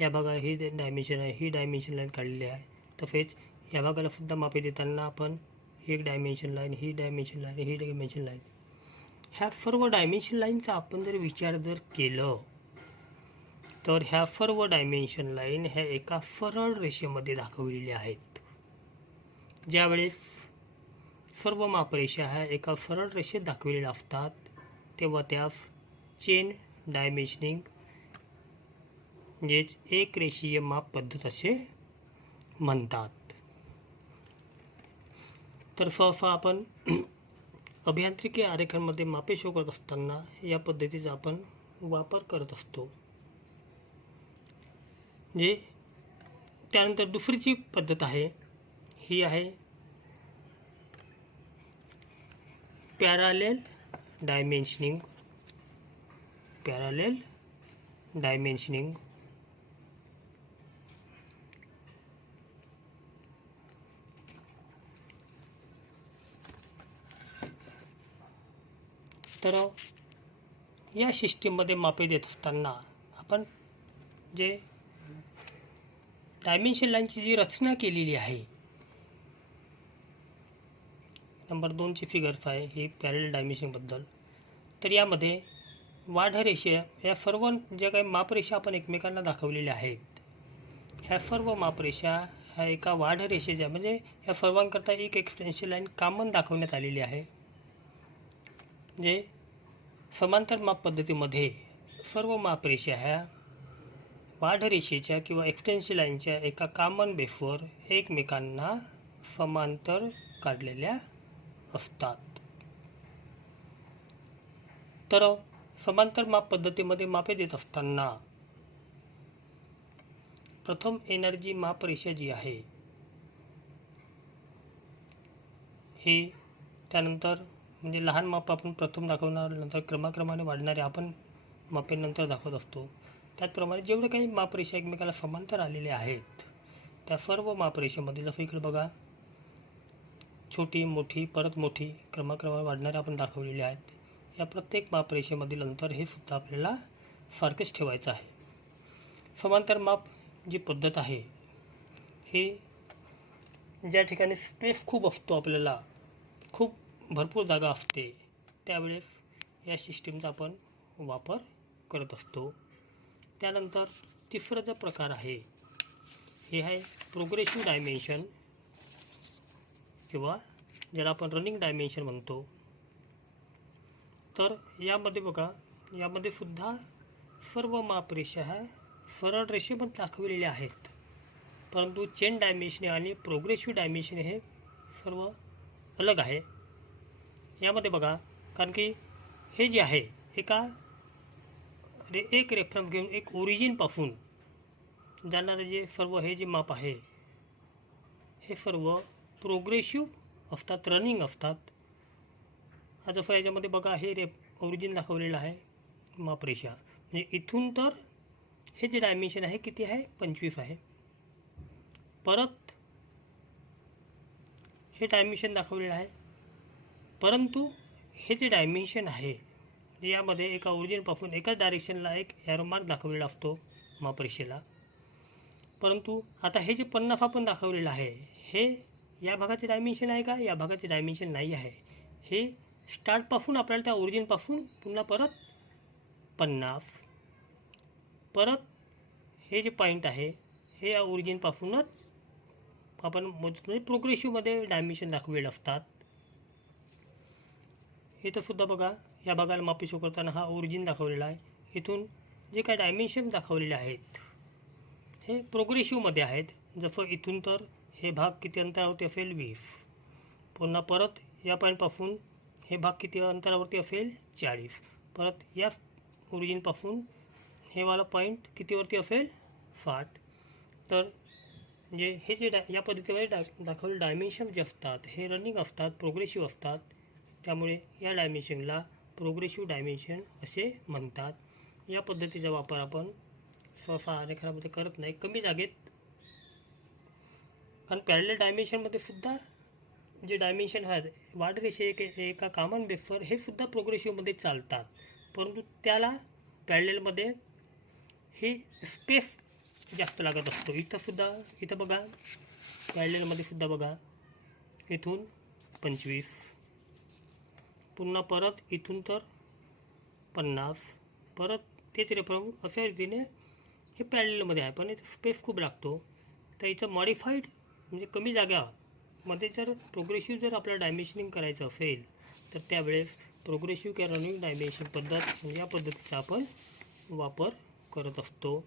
या भागाला ही डायमेन्शन आहे, ही डायमेन्शन लाईन काढलेली आहे. तसेच या भागाला सुद्धा मापे देताना आपण ही एक डायमेन्शन लाईन, ही डायमेन्शन लाईन, ही डायमेन्शन लाईन, ह्या सर्व डायमेन्शन लाईनचा आपण जर विचार केलं तर ह्या सर्व डायमेन्शन लाईन ह्या एका सरळ रेषेमध्ये दाखवलेल्या आहेत. ज्यावेळेस सर्व मापरेषा ह्या एका सरळ रेषेत दाखवलेल्या असतात तेव्हा त्यास चेन डायमेन्शनिंग म्हणजेच एक रेषीय माप पद्धत असे म्हणतात. तर सहसा आपण अभियांत्रिकी आरेखनमध्ये मापे शो करत असताना या पद्धतीचा आपण वापर करत असतो. म्हणजे त्यानंतर दुसरी जी पद्धत आहे ही आहे पॅरलेल डायमेन्शनिंग. पॅरलेल डायमेन्शनिंग तर या सिस्टीममध्ये मापे देत असताना आपण जे डायमेन्शन लाईनची जी रचना केलेली आहे नंबर 2ची फिगर्स आहे ही पॅरलेल डायमेन्शनबद्दल. तर यामध्ये वाढरेषा या सर्व ज्या काही मापरेषा आपण एकमेकांना दाखवलेल्या आहेत ह्या सर्व मापरेषा ह्या एका वाढरेषेच्या म्हणजे या सर्वांकरता एक एक्सटेन्शन लाईन कॉमन दाखवण्यात आलेली आहे. म्हणजे समांतर माप पद्धतीमध्ये सर्व मापरेषा ह्या वाढरेषेच्या किंवा एक्सटेन्शन लाईनच्या एका कॉमन बेसवर एकमेकांना समांतर काढलेल्या असतात. तर समांतर माप पद्धतीमध्ये मापे देत असताना प्रथम एनर्जी मापरेषा जी आहे ही त्यानंतर म्हणजे लहान माप आपण प्रथम दाखवणार, नंतर क्रमाक्रमाने वाढणारे आपण मापे नंतर दाखवत असतो. त्याचप्रमाणे जेवढे काही मापरेषा एकमेकाला समांतर आलेले आहेत त्या सर्व मापरेषेमध्ये जसं इकडे बघा छोटी मोठी परत मोठी क्रमाक्रमाने वाढणारे आपण दाखवलेले आहेत. या प्रत्येक मापरेषेमधील अंतर हे सुद्धा आपल्याला सारखेच ठेवायचं आहे. समांतर माप जी पद्धत आहे ही ज्या ठिकाणी स्पेस खूप असतो आपल्याला खूप भरपूर जागा असते त्यावेळेस या सिस्टीमचा आपण वापर करत असतो. त्यानंतर तिसरा जो प्रकार आहे हे आहे प्रोग्रेसिव्ह डायमेन्शन किंवा ज्याला आपण रनिंग डायमेन्शन म्हणतो. तर यामध्ये बघा, यामध्ये सुद्धा सर्व मापरेषा ह्या सरळ रेषेमध्ये दाखवलेल्या आहेत, परंतु चेन डायमेन्शन आणि प्रोग्रेसिव्ह डायमेन्शन हे सर्व अलग आहे. यामध्ये बघा, कारण की हे जे आहे एक रेफरन्स घेऊन एक ओरिजिनपासून जाणारे जे सर्व हे जे माप आहे हे सर्व प्रोग्रेसिव्ह असतात, रनिंग असतात. हा जसं याच्यामध्ये बघा, हे ओरिजिन दाखवलेलं आहे मापरेषा, म्हणजे इथून तर हे जे डायमेन्शन आहे किती आहे, 25 आहे. परत हे डायमेन्शन दाखवलेलं आहे, परंतु हे जे डायमेन्शन आहे यामध्ये एका ओरिजिनपासून एकाच डायरेक्शनला एक एरो मार्क दाखवलेला असतो मापरेषेला. परंतु आता हे जे 50 आपण दाखवलेलं आहे हे या भागाचे डायमेन्शन आहे का, या भागाचे डायमेन्शन नाही आहे. हे स्टार्टपासून आपल्याला त्या ओरिजिनपासून पुन्हा परत 50, परत हे जे पॉईंट आहे हे या ओरिजिनपासूनच आपण म्हणजे प्रोग्रेसिव्हमध्ये डायमेन्शन दाखवलेले असतात. इथं सुद्धा बघा, या भागाला मापरेषा करताना हा ओरिजिन दाखवलेला आहे. इथून जे काही डायमेन्शन दाखवलेले आहेत हे प्रोग्रेसिव्हमध्ये आहेत. जसं इथून तर हे भाग किती अंतरावरती असेल, 20. पुन्हा परत या पॉईंटपासून हे भाग किती अंतरावरती असेल, 40. परत या ओरिजिनपासून हे वाला पॉईंट कितीवरती असेल, 60. तर म्हणजे हे जे या पद्धतीमध्ये दाखवलेले डायमेन्शन जे असतात हे रनिंग असतात, प्रोग्रेसिव्ह असतात. त्यामुळे या डायमेन्शनला प्रोग्रेसिव्ह डायमेन्शन असे म्हणतात. या पद्धतीचा वापर आपण सहसा आरेखनामध्ये करत नाही, कमी जागेत. कारण पॅरलल डायमेन्शनमध्ये सुद्धा जे डायमेन्शन आहेत वाढरेषे एका कॉमन बेसवर हे सुद्धा प्रोग्रेसिव्हमध्ये चालतात, परंतु त्याला पॅरललमध्ये ही स्पेस जास्त लागत असतो. इथं बघा, पॅरललमध्ये सुद्धा बघा, इथून 25, पुन्हा परत इथून तर 50, परत तेच रेफरन्स अशा रीतीने हे पॅरललमध्ये आहे, पण इथं स्पेस खूप लागतो. तर इथं मॉडिफाईड म्हणजे कमी जागामध्ये जर प्रोग्रेसिव्ह जर आपल्याला डायमेन्शनिंग करायचं असेल तर त्यावेळेस प्रोग्रेसिव्ह किंवा रनिंग डायमेन्शन पद्धत म्हणजे या पद्धतीचा आपण वापर करत असतो.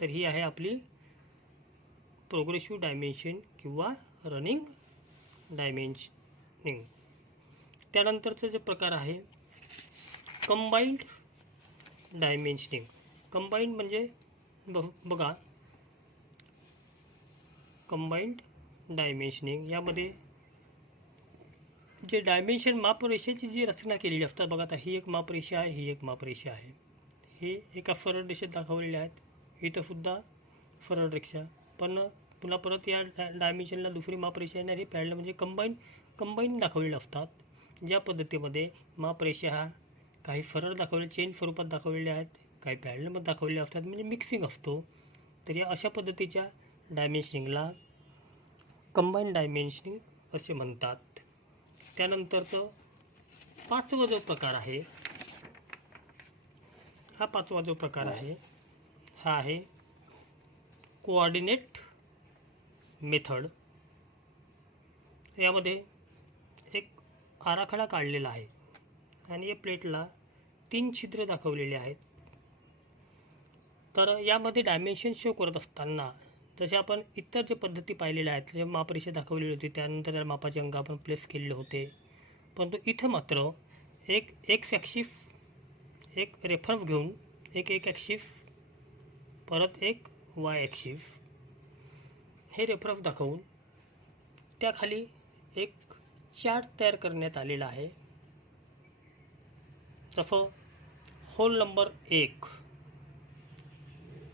तर ही आहे आपली प्रोग्रेसिव्ह डायमेन्शन किंवा रनिंग डायमेन्शनिंग. त्यानंतरचा जो प्रकार आहे कंबाईंड डायमेन्शनिंग. कंबाईंड म्हणजे बघा, कंबाईंड डायमेन्शनिंग यामध्ये जे डायमेन्शन मापरेषेची जी रचना केलेली असतात बघा, आता ही एक मापरेषा आहे, ही एक मापरेषा आहे, हे एका सरळ रेषेत दाखवलेले आहेत. इथं सुद्धा सरळ रेषा, पण पुन्हा परत या डायमेन्शनला दुसरी मापरेषा येणार, ही पॅरलल म्हणजे कंबाईन दाखवलेले असतात. ज्या पद्धतीमध्ये मापरेषा हा काही सरळ दाखवले चेन स्वरूपात दाखवलेले आहेत, काही पॅरललमध्ये दाखवलेले असतात, म्हणजे मिक्सिंग असतो. तर या अशा पद्धतीच्या डायमेन्शनिंगला कंबाईन डायमेन्शनिंग असे म्हणतात. त्यानंतरचं पाचवा जो प्रकार आहे, हा पाचवा जो प्रकार आहे हा आहे कोऑर्डिनेट मेथड. यामध्ये एक आराखडा काढलेला आहे आणि या प्लेटला 3 छिद्र दाखवलेले आहेत. तर यामध्ये डायमेन्शन शो करत असताना जसे आपण इतर जे पद्धती पाहिलेल्या आहेत, जे मापरेषा दाखवलेली होती, त्यानंतर त्या मापाचे अंक आपण प्लेस केलेले होते, परंतु इथं मात्र एक ॲक्सिस, एक रेफरन्स घेऊन एक ॲक्सिस, परत एक वाय ॲक्सिस हे रेफरन्स दाखवून त्याखाली एक चार्ट तयार करण्यात आलेला आहे. जसं होल नंबर 1,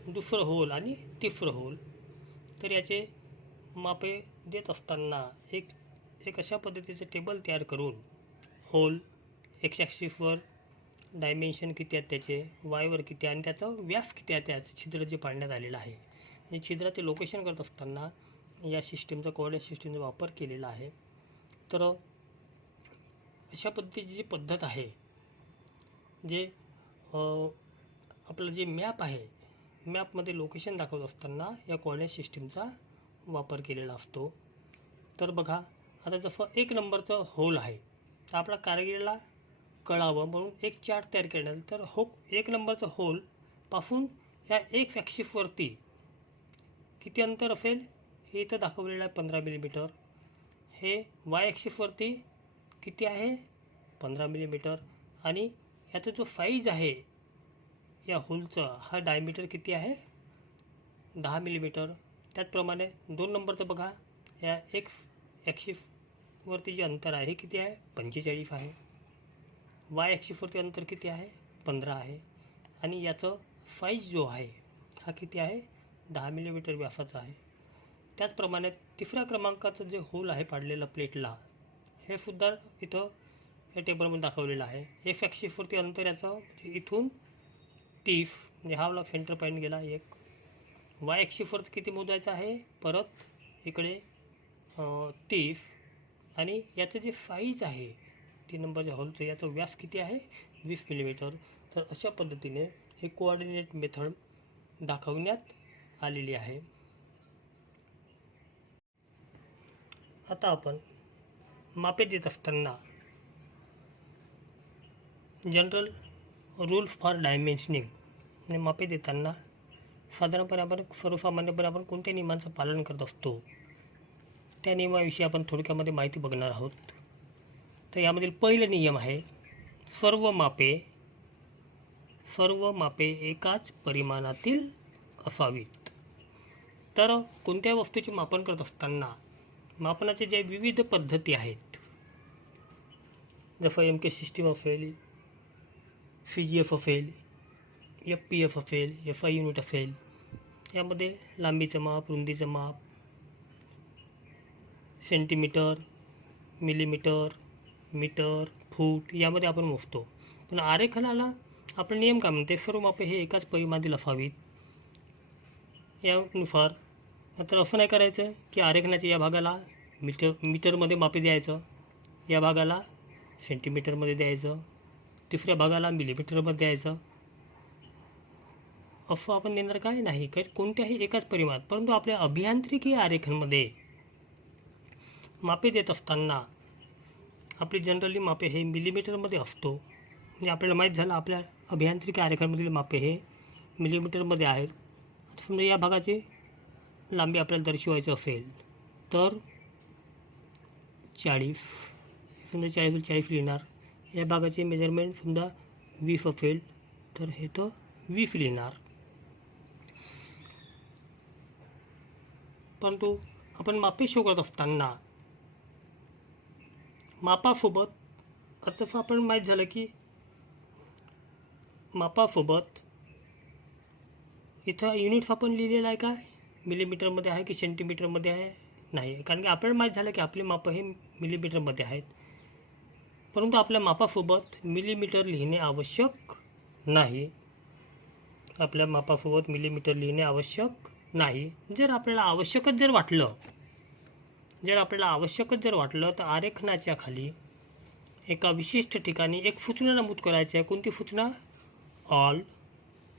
दुसरं होल आणि तिसरं होल. तर याचे मापे देत असताना एक अशा पद्धतीचं टेबल तयार करून होल एक्स ॲक्सिसवर डायमेन्शन किती आहेत त्याचे, वायवर किती आहे आणि त्याचा व्यास किती आहे, त्याचं छिद्र जे पाडण्यात आलेलं आहे. हे छिद्राचे लोकेशन करत असताना या सिस्टीमचा कोऑर्डिनेट सिस्टीमचा वापर केलेला आहे. तर अशा पद्धतीची जी पद्धत आहे, जे आपलं जे मॅप आहे, मॅपमध्ये लोकेशन दाखवत असताना या कोऑर्डिनेट सिस्टीमचा वापर केलेला असतो. तर बघा, आता जसं 1 नंबरचं होल आहे, तर आपल्या कारगिरीला कळावं म्हणून एक चार्ट तयार केला. तर 1 नंबरचं होल पासून या एक्स ॲक्सिसवरती किती अंतर असेल हे इथं दाखवलेलं आहे, 15 मिलीमीटर. हे वाय ॲक्सिसवरती किती आहे, 15 मिलीमीटर. आणि याचा जो साईज आहे या होलचं, हा डायमीटर किती आहे, 10 मिलीमीटर. त्याचप्रमाणे 2 नंबरचं बघा, या एक्स ॲक्सिसवरती जे अंतर आहे हे किती आहे, 45 आहे. वाय ॲक्सिसवरती अंतर किती आहे, 15 आहे. आणि याचं साईज जो आहे हा किती आहे, 10 मिलीमीटर व्यासाचा आहे. त्याचप्रमाणे 3ऱ्या क्रमांकाचं जे होल आहे पाडलेलं प्लेटला, हे सुद्धा इथं या टेबलमध्ये दाखवलेलं आहे. एफ ॲक्सिसवरती अंतर याचं म्हणजे इथून 30, म्हणजे हा आपला सेंटर पॉईंट गेला एक. वाय ॲक्सिसवरती किती मोजायचं आहे, परत इकडे 30. आणि याचं जे साईज आहे 3 नंबरच्या होलचं, याचं व्यास किती आहे, 20 मिलीमीटर. तर अशा पद्धतीने हे कोऑर्डिनेट मेथड दाखवण्यात आलेली आहे. आता आपण मापे देत असताना जनरल रूल्स फॉर डायमेन्शनिंग म्हणजे मापे देताना साधारणपणे आपण सर्वसामान्यपणे आपण कोणत्या नियमांचं पालन करत असतो, त्या नियमाविषयी आपण थोडक्यामध्ये माहिती बघणार आहोत. तर यामधील पहिला नियम आहे, सर्व मापे एकाच परिमाणातील असावीत. तर कोणत्या वस्तूचे मापन करत असताना मापनाचे जे विविध पद्धती आहेत, जसं MK सिस्टीम असेल, CGF असेल, FPF असेल, SI युनिट असेल, यामध्ये लांबीचं माप, रुंदीचं माप, सेंटीमीटर, मिलीमीटर, मीटर, फूट यामध्ये आपण मोजतो. पण आरेखनाला आपण नियम काय म्हणते, सर्व मापे हे एकाच परिमाणातील असावीत. यानुसार तर असं नाही करायचं की आरेखनाच्या या भागाला मीटरमध्ये मापे द्यायचं, या भागाला सेंटीमीटरमध्ये द्यायचं, तिसऱ्या भागाला मिलीमीटरमध्ये द्यायचं. असं आपण देणार काय नाही, कारण कोणत्याही एकाच परिमाणात. परंतु आपल्या अभियांत्रिकी आरेखनमध्ये मापे देत असताना आपली जनरली मापे हे मिलीमीटरमध्ये असतो. म्हणजे आपल्याला माहीत झालं आपल्या अभियांत्रिकी आरेखनमधील मापे हे मिलीमीटरमध्ये आहेत. समजा या भागाची लांबी आपल्याला दर्शवायचं असेल तर 40, समजा 40 लिहिणार. या भागाचे मेजरमेंट समजा 20 असेल तर हे तर 20 लिहिणार. परंतु आपण मापे शो करत असताना मापासोबत जसं आपण माहीत झालं की मापासोबत इथं युनिट्स आपण लिहिलेलं आहे काय, मिलीमीटरमध्ये आहे की सेंटीमीटरमध्ये आहे, नाही. कारण की आपल्याला माहीत झालं की आपले मापं हे मिलीमीटरमध्ये आहेत. परंतु आपल्या मापासोबत मिलीमीटर लिहिणे आवश्यक नाही. आपल्या मापासोबत मिलीमीटर लिहिणे आवश्यक नाही. जर आपल्याला आवश्यकच जर वाटलं तर आरेखनाच्या खाली एका विशिष्ट ठिकाणी एक सूचना नमूद करायची आहे. कोणती सूचना, all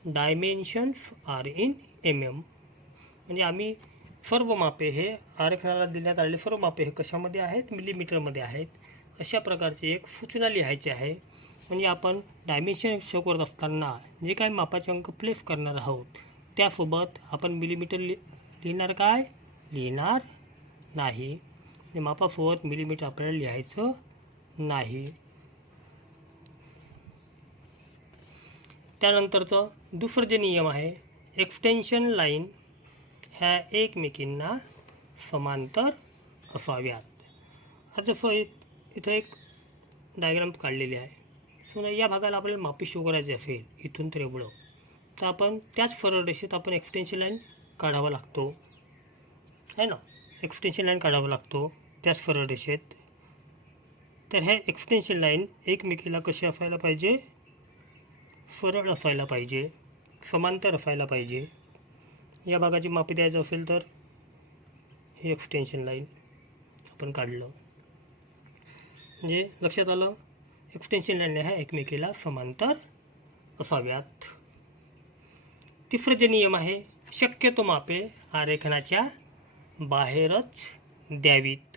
dimensions are in MM. म्हणजे आम्ही सर्व मापे हे आरेखनाला देण्यात आलेले सर्व मापे हे कशामध्ये आहेत, मिलीमीटरमध्ये आहेत. अशा प्रकारची एक सूचना लिहायची आहे. म्हणजे आपण डायमेन्शन शो करत असताना जे काही मापाचे अंक प्लेस करणार आहोत त्यासोबत आपण मिलीमीटर लिहिणार काय, लिहिणार नाही. मापासोबत मिलीमीटर आपल्याला लिहायचं नाही. त्यानंतरचं दुसरं जे नियम आहे, एक्सटेन्शन लाईन ह्या एकमेकींना समांतर असाव्यात. आता जसं इथं एक डायग्राम काढलेली आहे. समजा या भागाला आपल्याला मापे शो करायचे असेल इथून तर एवढं, तर आपण त्याच सरळ रेषेत आपण एक्सटेन्शन लाईन काढावा लागतो, आहे ना. एक्सटेन्शन लाईन काढावा लागतो त्याच सरळ रेषेत. तर ह्या एक्सटेन्शन लाईन एकमेकीला कशी असायला पाहिजे, सरळ असायला पाहिजे, समांतर असायला पाहिजे. या भागाची मापे द्यायचं असेल तर हे एक्सटेन्शन लाईन आपण काढलं. म्हणजे लक्षात आलं, एक्सटेन्शन लाईन ह्या एकमेकीला समांतर असाव्यात. तिसरं जे नियम आहे, शक्यतो मापे आरेखनाच्या बाहेरच द्यावीत.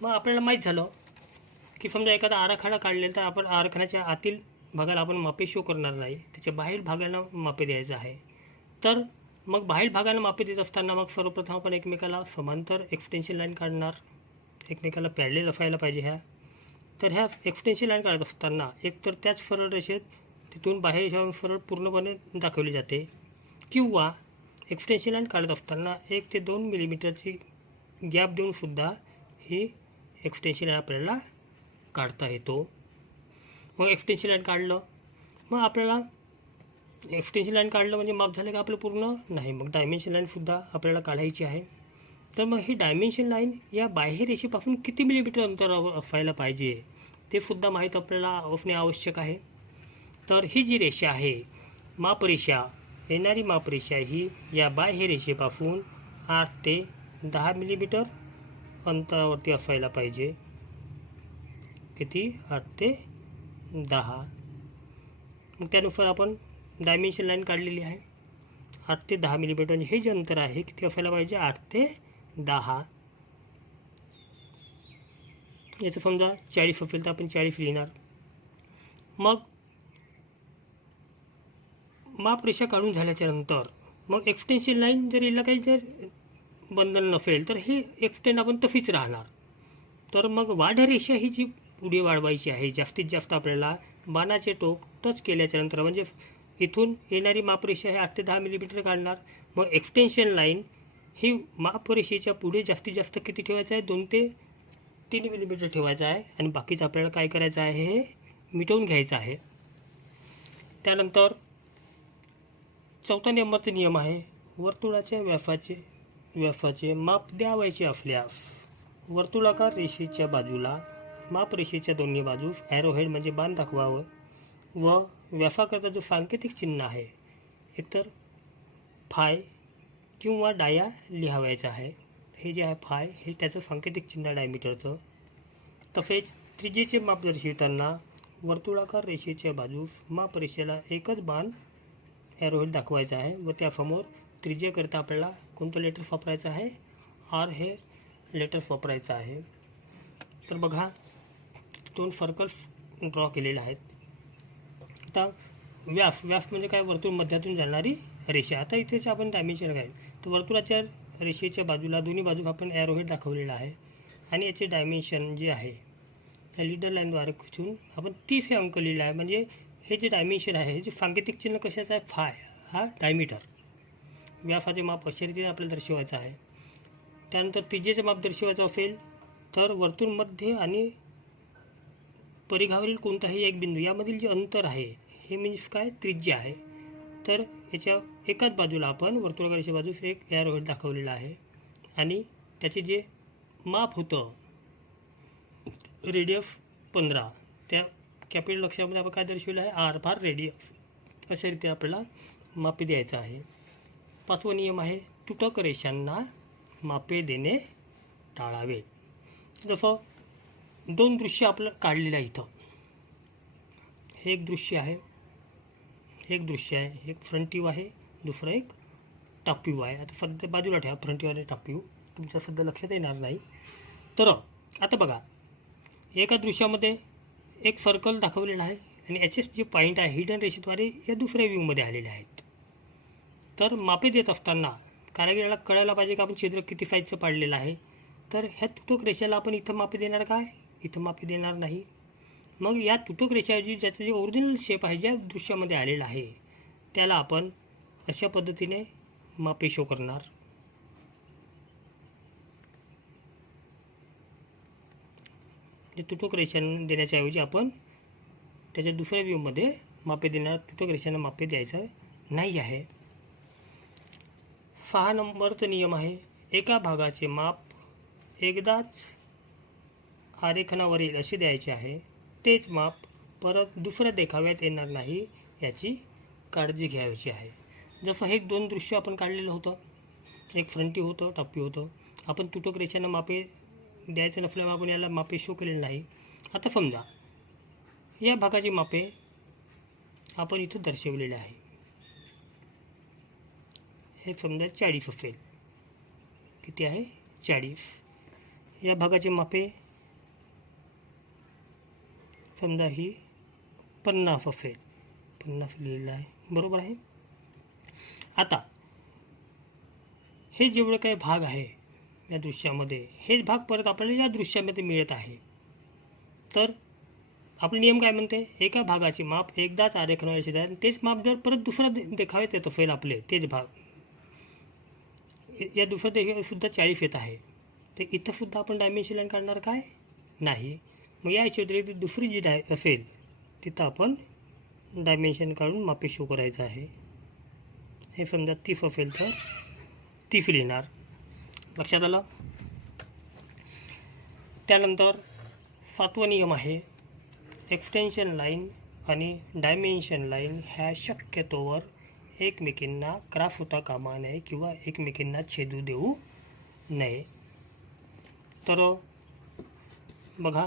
मग आपल्याला माहीत झालं की समजा एखादा आराखडा काढलेला तर आपण आराखड्याच्या आतील भागाला आपण मापे शो करणार नाही, त्याच्या बाहेर भागाला मापे द्यायचं आहे. तर मग बाहेर भागाला मापे देत असताना मग सर्वप्रथम आपण एकमेकाला समांतर एक्सटेन्शन लाईन काढणार, एकमेकाला पॅरलेल असायला पाहिजे ह्या. तर ह्या एक्सटेन्शन लाईन काढत असताना एकतर त्याच सरळ रेषेत तिथून बाहेर जाऊन सरळ पूर्णपणे दाखवली जाते, किंवा एक्सटेन्शन लाईन काढत असताना 1 ते 2 मिलीमीटरची गॅप देऊनसुद्धा ही एक्सटेन्शन लाईन आपल्याला काढता येतो. मग एक्सटेन्शन लाईन काढलं, मग आपल्याला एक्सटेन्शन लाईन काढलं म्हणजे माप झालं का आपलं पूर्ण नाही, मग डायमेन्शन लाईनसुद्धा आपल्याला काढायची आहे. तर मग ही डायमेन्शन लाईन या बाह्य रेषेपासून किती मिलीमीटर अंतरावर असायला पाहिजे ते सुद्धा माहीत आपल्याला असणे आवश्यक आहे. तर ही जी रेषा आहे मापरेषा, येणारी मापरेषा ही या बाह्य रेषेपासून 8 ते 10 मिलीमीटर अंतरावरती असायला पाहिजे. किती? 8 ते 10. मग त्यानुसार आपण डायमेन्शन लाईन काढलेली आहे. 8 ते 10 मिलीमीटर हे जे अंतर आहे किती असायला पाहिजे? 8 ते 10. याचं समजा 40 असेल तर आपण 40 लिहिणार. मग मापरेषा काढून झाल्याच्या नंतर मग एक्सटेन्शन लाईन जर याला काही जर बंधन नसेल तर हे एक्सटेंड आपण तशीच राहणार. तर मग वाढरेषा ही जी पुढे वाढवायची आहे, जास्तीत जास्त आपल्याला बाणाचे टोक टच केल्याच्या नंतर म्हणजे इथून येणारी मापरेषा हे 8 ते 10 मिलीमीटर काढणार. मग एक्सटेन्शन लाईन ही मापरेषेच्या पुढे जास्तीत जास्त किती ठेवायचं आहे? 2 ते 3 मिलीमीटर ठेवायचं आहे. आणि बाकीचं आपल्याला काय करायचं आहे? हे मिटवून घ्यायचं आहे. त्यानंतर 4था नंबरचा नियम आहे, वर्तुळाच्या व्यासाचे माप द्यावायचे असल्यास वर्तुळाकार रेषेच्या बाजूला मापरेषेच्या दोन्ही बाजूस ॲरोहेड म्हणजे बाण दाखवावं व व्यासाकरता जो सांकेतिक चिन्ह आहे एकतर फाय किंवा डाया लिहावायचं आहे. हे जे आहे फाय हे त्याचं सांकेतिक चिन्ह डायमीटरचं. तसेच त्रिज्येचे माप दर्शविताना वर्तुळाकार रेषेच्या बाजूस मापरेषेला एकच बाण ॲरोहेड दाखवायचा आहे व त्यासमोर त्रिज्येकरता आपल्याला कोणतं लेटर्स वापरायचं आहे? आर हे लेटर्स वापरायचं आहे. तर बघा 2 सर्कल्स ड्रॉ केलेले आहेत. आता व्यास म्हणजे काय? वर्तुळ मध्यातून जाणारी रेषा. आता इथेच आपण डायमेन्शन काय तर वर्तुळाच्या रेषेच्या बाजूला दोन्ही बाजू आपण ॲरोहेड दाखवलेला आहे आणि याचे डायमेन्शन जे आहे त्या लीडर लाईनद्वारे खिचून आपण 30 हे अंक लिहिला आहे. म्हणजे हे जे डायमेन्शन आहे हे जे सांकेतिक चिन्ह कशाचं आहे? फाय हा डायमीटर. व्यासाचे माप अशा रीतीने आपल्याला दर्शवायचं आहे. त्यानंतर त्रिज्येचे माप दर्शवायचं असेल तर वर्तुळ मध्य आणि परिघावरील कोणताही एक बिंदू यामधील जे अंतर आहे हे मीन्स काय? त्रिज्य आहे. तर याच्या एकाच बाजूला आपण वर्तुळाकाराच्या बाजूस एक ॲरोहेड दाखवलेला आहे आणि त्याचे जे माप होतं रेडियस 15, त्या कॅपिटल अक्षरामध्ये आपण काय दर्शवलं आहे? Are far radius. अशा रीतीने आपल्याला मापे द्यायचं आहे. 5वा नियम आहे, तुटक रेषांना मापे देणे टाळावे. जसं 2 दृश्य आपलं काढलेलं आहे. इथं हे एक दृश्य आहे, एक फ्रंट व्ह्यू आहे, दुसरं एक टॉप व्ह्यू आहे. आता सध्या बाजूला ठेवा फ्रंट व्ह्यू आणि टॉप व्ह्यू, तुमच्या सध्या लक्षात येणार नाही. तर आता बघा एका दृश्यामध्ये एक सर्कल दाखवलेला आहे आणि याचे जे पॉईंट आहे हिडन रेषेद्वारे या दुसऱ्या व्ह्यूमध्ये आलेले आहेत. तर मापे देत असताना कारागिराला कळायला पाहिजे की आपण छिद्र किती साईजचं पाडलेलं आहे. तर ह्या तुटक रेषेला आपण इथं मापे देणार काय? इथं मापे देणार नाही. मग या तुटक रेषाऐवजी ज्याचं जे ओरिजिनल शेप आहे ज्या दृश्यामध्ये आलेला आहे त्याला आपण अशा पद्धतीने मापे शो करणार. तुटक रेषांना देण्याच्या ऐवजी आपण त्याच्या दुसऱ्या व्ह्यूमध्ये मापे देणार, तुटक रेषांना मापे द्यायचं नाही आहे. 6 नंबरचा नियम आहे, एका भागाचे माप एकदाच आरेखनावरील असे द्यायचे आहे, तेच माप परत दुसऱ्या देखाव्यात येणार नाही याची काळजी घ्यायची आहे. जसं हे 2 दृश्य आपण काढलेलं होतं, एक फ्रंट व्ह्यू होतं, टॉप व्ह्यू होतं. आपण तुटक रेषांना मापे द्यायचं नसल्यामुळे आपण याला मापे शो केलेलं नाही. आता समजा या भागाची मापे आपण इथं दर्शवलेले आहे. हे समजा 40 असेल. किती आहे? 40. या भागाची मापे समजा ही 50 असेल. 50 लिहिलेलं आहे, बरोबर आहे. आता हे जेवढे काही भाग आहे या दृश्यामध्ये, हे भाग परत आपल्याला या दृश्यामध्ये मिळत आहे. तर आपले नियम काय म्हणते? एका भागाचे माप एकदाच आरेखनाचे आहे आणि तेच माप जर परत दुसरा देखावेत येत असेल आपले तेच भाग, या दुसऱ्या सुद्धा 40 येत आहे, तर इथं सुद्धा आपण डायमेन्शन लाईन काढणार काय? नाही. मग या व्यतिरिक्त दुसरी जी असेल तिथं आपण डायमेन्शन काढून मापे शो करायचं आहे. हे समजा 30 असेल तर 30 लिहिणार. लक्षात आलं? त्यानंतर 7वा नियम आहे, एक्सटेन्शन लाईन आणि डायमेन्शन लाईन ह्या शक्यतोवर एकमेकींना क्रॉस होता कामा नये किंवा एकमेकींना छेदू देऊ नये. तर बघा,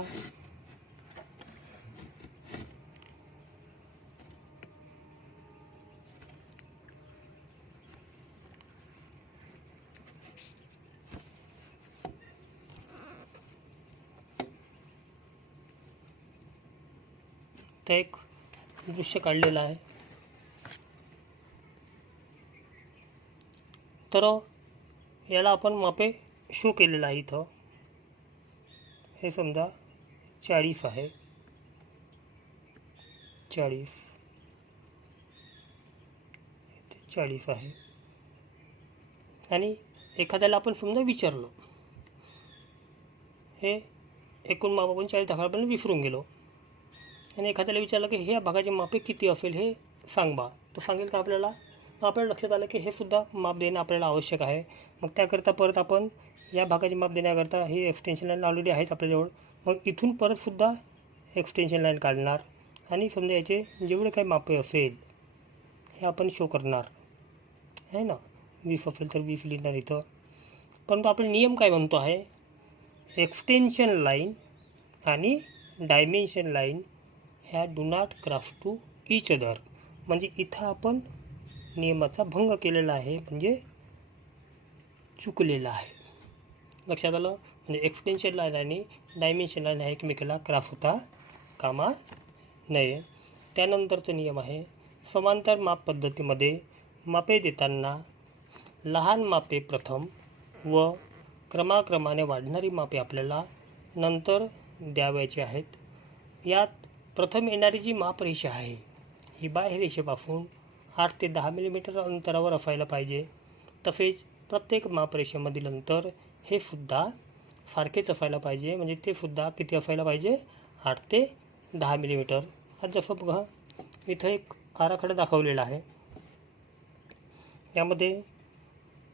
तर एक दृश्य काढलेलं आहे. तर याला आपण मापे शो केलेलं आहे. इथं हे समजा 40 आहे. 40 आहे. आणि एखाद्याला आपण समजा विचारलं, हे एकूण माप आपण 40 दाखवायला विसरून गेलो, आणि एखाद्याला विचारलं की ह्या भागाचे मापे किती असेल हे सांग बा, तो सांगेल का आपल्याला? आपल्याला लक्षात आलं की हे सुद्धा माप देणं आपल्याला आवश्यक आहे. मग त्याकरता परत आपण या भागाचे माप देण्याकरता ही एक्सटेन्शन लाईन ऑलरेडी आहेच आपल्याजवळ. मग इथून परत सुद्धा एक्सटेन्शन लाईन काढणार आणि समजा याचे जेवढे काही मापे असेल हे आपण शो करणार आहे ना. 20 असेल तर 20 लिहिणार इथं. परंतु आपला नियम काय म्हणतो आहे? एक्सटेन्शन लाईन आणि डायमेन्शन लाईन ह्या do not cross to each other. म्हणजे इथं आपण नियमाचा भंग केलेला आहे, म्हणजे चुकलेला आहे. लक्षात आलं? म्हणजे एक्सटेन्शन लाईन आणि डायमेन्शन लाईन ह्या एकमेकाला क्रॉस होता कामा नये. त्यानंतरचा नियम आहे, समांतर माप पद्धतीमध्ये मापे देताना लहान मापे प्रथम व क्रमाक्रमाने वाढणारी मापे आपल्याला नंतर द्यावयाची आहेत. यात प्रथम येणारी जी मापरेषा आहे ही बाह्य रेषेपासून 8 ते 10 मिलीमीटर अंतरावर असायला पाहिजे. तसेच प्रत्येक मापरेषेमधील अंतर हे सुद्धा सारखेच असायला पाहिजे. म्हणजे ते सुद्धा किती असायला पाहिजे? 8 ते 10 मिलीमीटर. आज जसं बघा इथं एक आराखडा दाखवलेला आहे. यामध्ये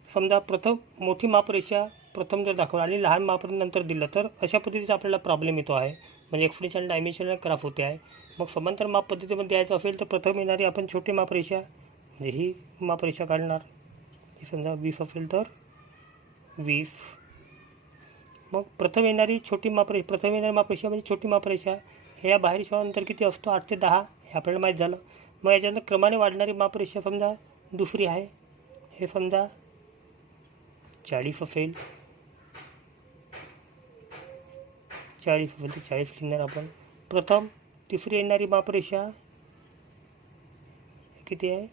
समजा प्रथम मोठी मापरेषा प्रथम जर दाखवलं आणि लहान माप नंतर दिलं तर अशा पद्धतीचा आपल्याला प्रॉब्लेम येतो आहे. म्हणजे एक्सटेन्शन डायमेन्शन क्रॉस होते आहे. मग समांतर माप पद्धतीमध्ये द्यायचं असेल तर प्रथम येणारी आपण छोटी मापरेषा म्हणजे ही मापरेषा काढणार. ही समजा 20 असेल तर 20. मग प्रथम येणारी मापरेषा म्हणजे छोटी मापरेषा हे या बाहेरच्या अंतर किती असतो? 8 ते 10 हे आपल्याला माहीत झालं. मग याच्यानंतर क्रमाने वाढणारी मापरेषा समजा दुसरी आहे. हे समजा 40 असेल. 40 असेल तर 40 लिहिणार आपण. प्रथम तिसरी येणारी मापरेषा किती आहे?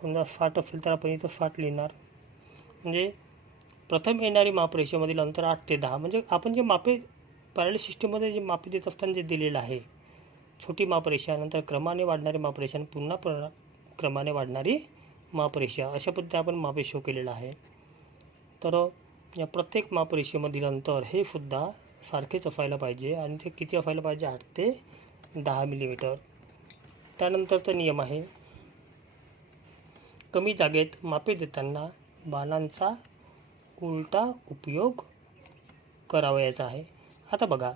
समजा 60 असेल तर आपण इथं 60 लिहिणार. म्हणजे प्रथम येणारी मापरेषेमधील अंतर 8 ते 10. म्हणजे आपण जे मापे पॅरलल सिस्टीममध्ये जे मापे देत असताना जे दिलेलं आहे, छोटी मापरेषा नंतर क्रमाने वाढणारी मापरेषा आणि पुन्हा क्रमाने वाढणारी मापरेषा अशा पद्धतीने आपण मापे शो केलेलं आहे. तर या प्रत्येक मापरेषेमधील अंतर हे सुद्धा सारखेच असायला पाहिजे आणि ते किती असायला पाहिजे? 8 ते 10 मिलीमीटर. त्यानंतरचा नियम आहे, कमी जागेत मापे देताना बाणांचा उलटा उपयोग करावयाचा आहे. आता बघा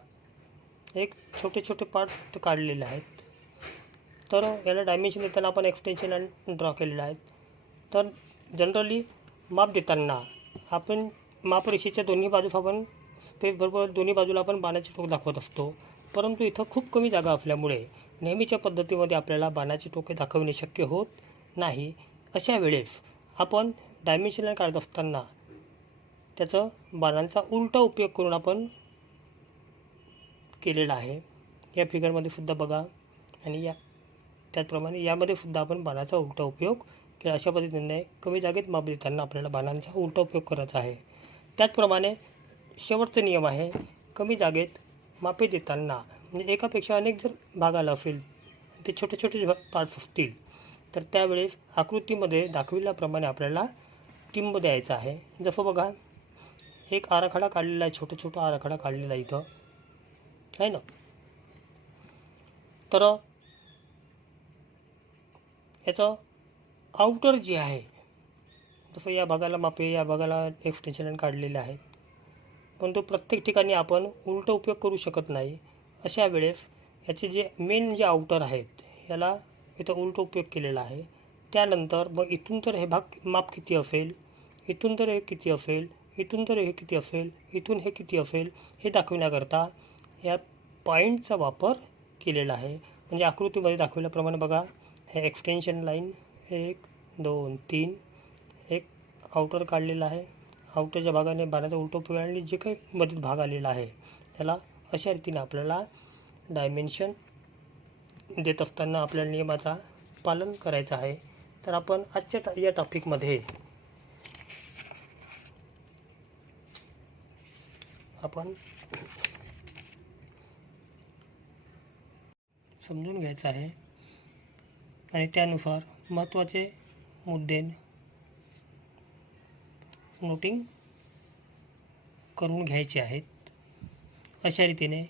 एक छोटे छोटे पार्ट्स काढलेले आहेत. तर याला डायमेन्शन देताना आपण एक्सटेन्शन लाईन ड्रॉ केलेलं आहे. तर जनरली माप देताना आपण मापरेषेच्या दोन्ही बाजूस आपण स्पेसबरोबर दोन्ही बाजूला आपण बाणाचे टोक दाखवत असतो. परंतु इथं खूप कमी जागा असल्यामुळे नेहमीच्या पद्धतीमध्ये आपल्याला बाणाचे टोके दाखवणे शक्य होत नाही. अशा वेळेस आपण डायमेन्शन लाईन काढत असताना त्याचं बाणांचा उलटा उपयोग करून आपण केलेला आहे. या फिगरमध्ये सुद्धा बघा आणि त्याचप्रमाणे यामध्ये सुद्धा आपण बाणाचा उलटा उपयोग केला. अशा पद्धतीने कमी जागेत माप देताना आपल्याला बाणांचा उलटा उपयोग करायचा आहे. त्याचप्रमाणे शेवटचा नियम आहे, कमी जागेत मापे देताना म्हणजे एकापेक्षा अनेक जर भाग आला असेल, ते छोटे छोटे पार्ट्स असतील, तर त्यावेळेस आकृतीमध्ये दाखविल्याप्रमाणे आपल्याला टिंब द्यायचा आहे. जसं बघा, एक आराखडा काढलेला आहे, छोटा आराखडा काढलेला आहे इथं आहे ना. तर याचं आउटर जे आहे, जसं या भागाला मापे, या भागाला एक्सटेन्शन लाईन काढलेले आहेत, परंतु प्रत्येक ठिकाणी आपण उलटा उपयोग करू शकत नाही. अशा वेळेस याचे जे मेन जे आउटर आहेत याला इथं उलटा उपयोग केलेला आहे. त्यानंतर मग इथून तर हे भाग माप किती असेल, इथून तर हे किती असेल, इथून तर हे किती असेल, इथून हे किती असेल, हे दाखविण्याकरता या पॉईंटचा वापर केलेला आहे. म्हणजे आकृतीमध्ये दाखवल्याप्रमाणे बघा, हे एक्सटेन्शन लाईन 1 2 3, एक आउटर काढलेला आहे. आउटरच्या भागाने बाणाचा उलटा उपयोग आणि जे काही मधील भाग आलेला आहे त्याला अशा रीतीने आपल्याला डायमेन्शन देत असताना आपल्या नियमाचा पालन करायचं आहे. तर आपण आजच्या या टॉपिकमध्ये आपण समजून घ्यायचं आहे आणि त्यानुसार महत्त्वाचे मुद्दे नोटिंग करून घ्यायचे आहेत. अशा रीतीने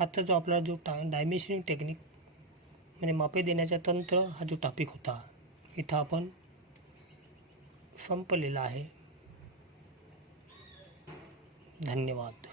आजचा जो आपला जो डायमेन्शनिंग टेक्निक म्हणजे मापे देण्याचा तंत्र हा जो टॉपिक होता, इथं आपण संपलेला आहे. धन्यवाद.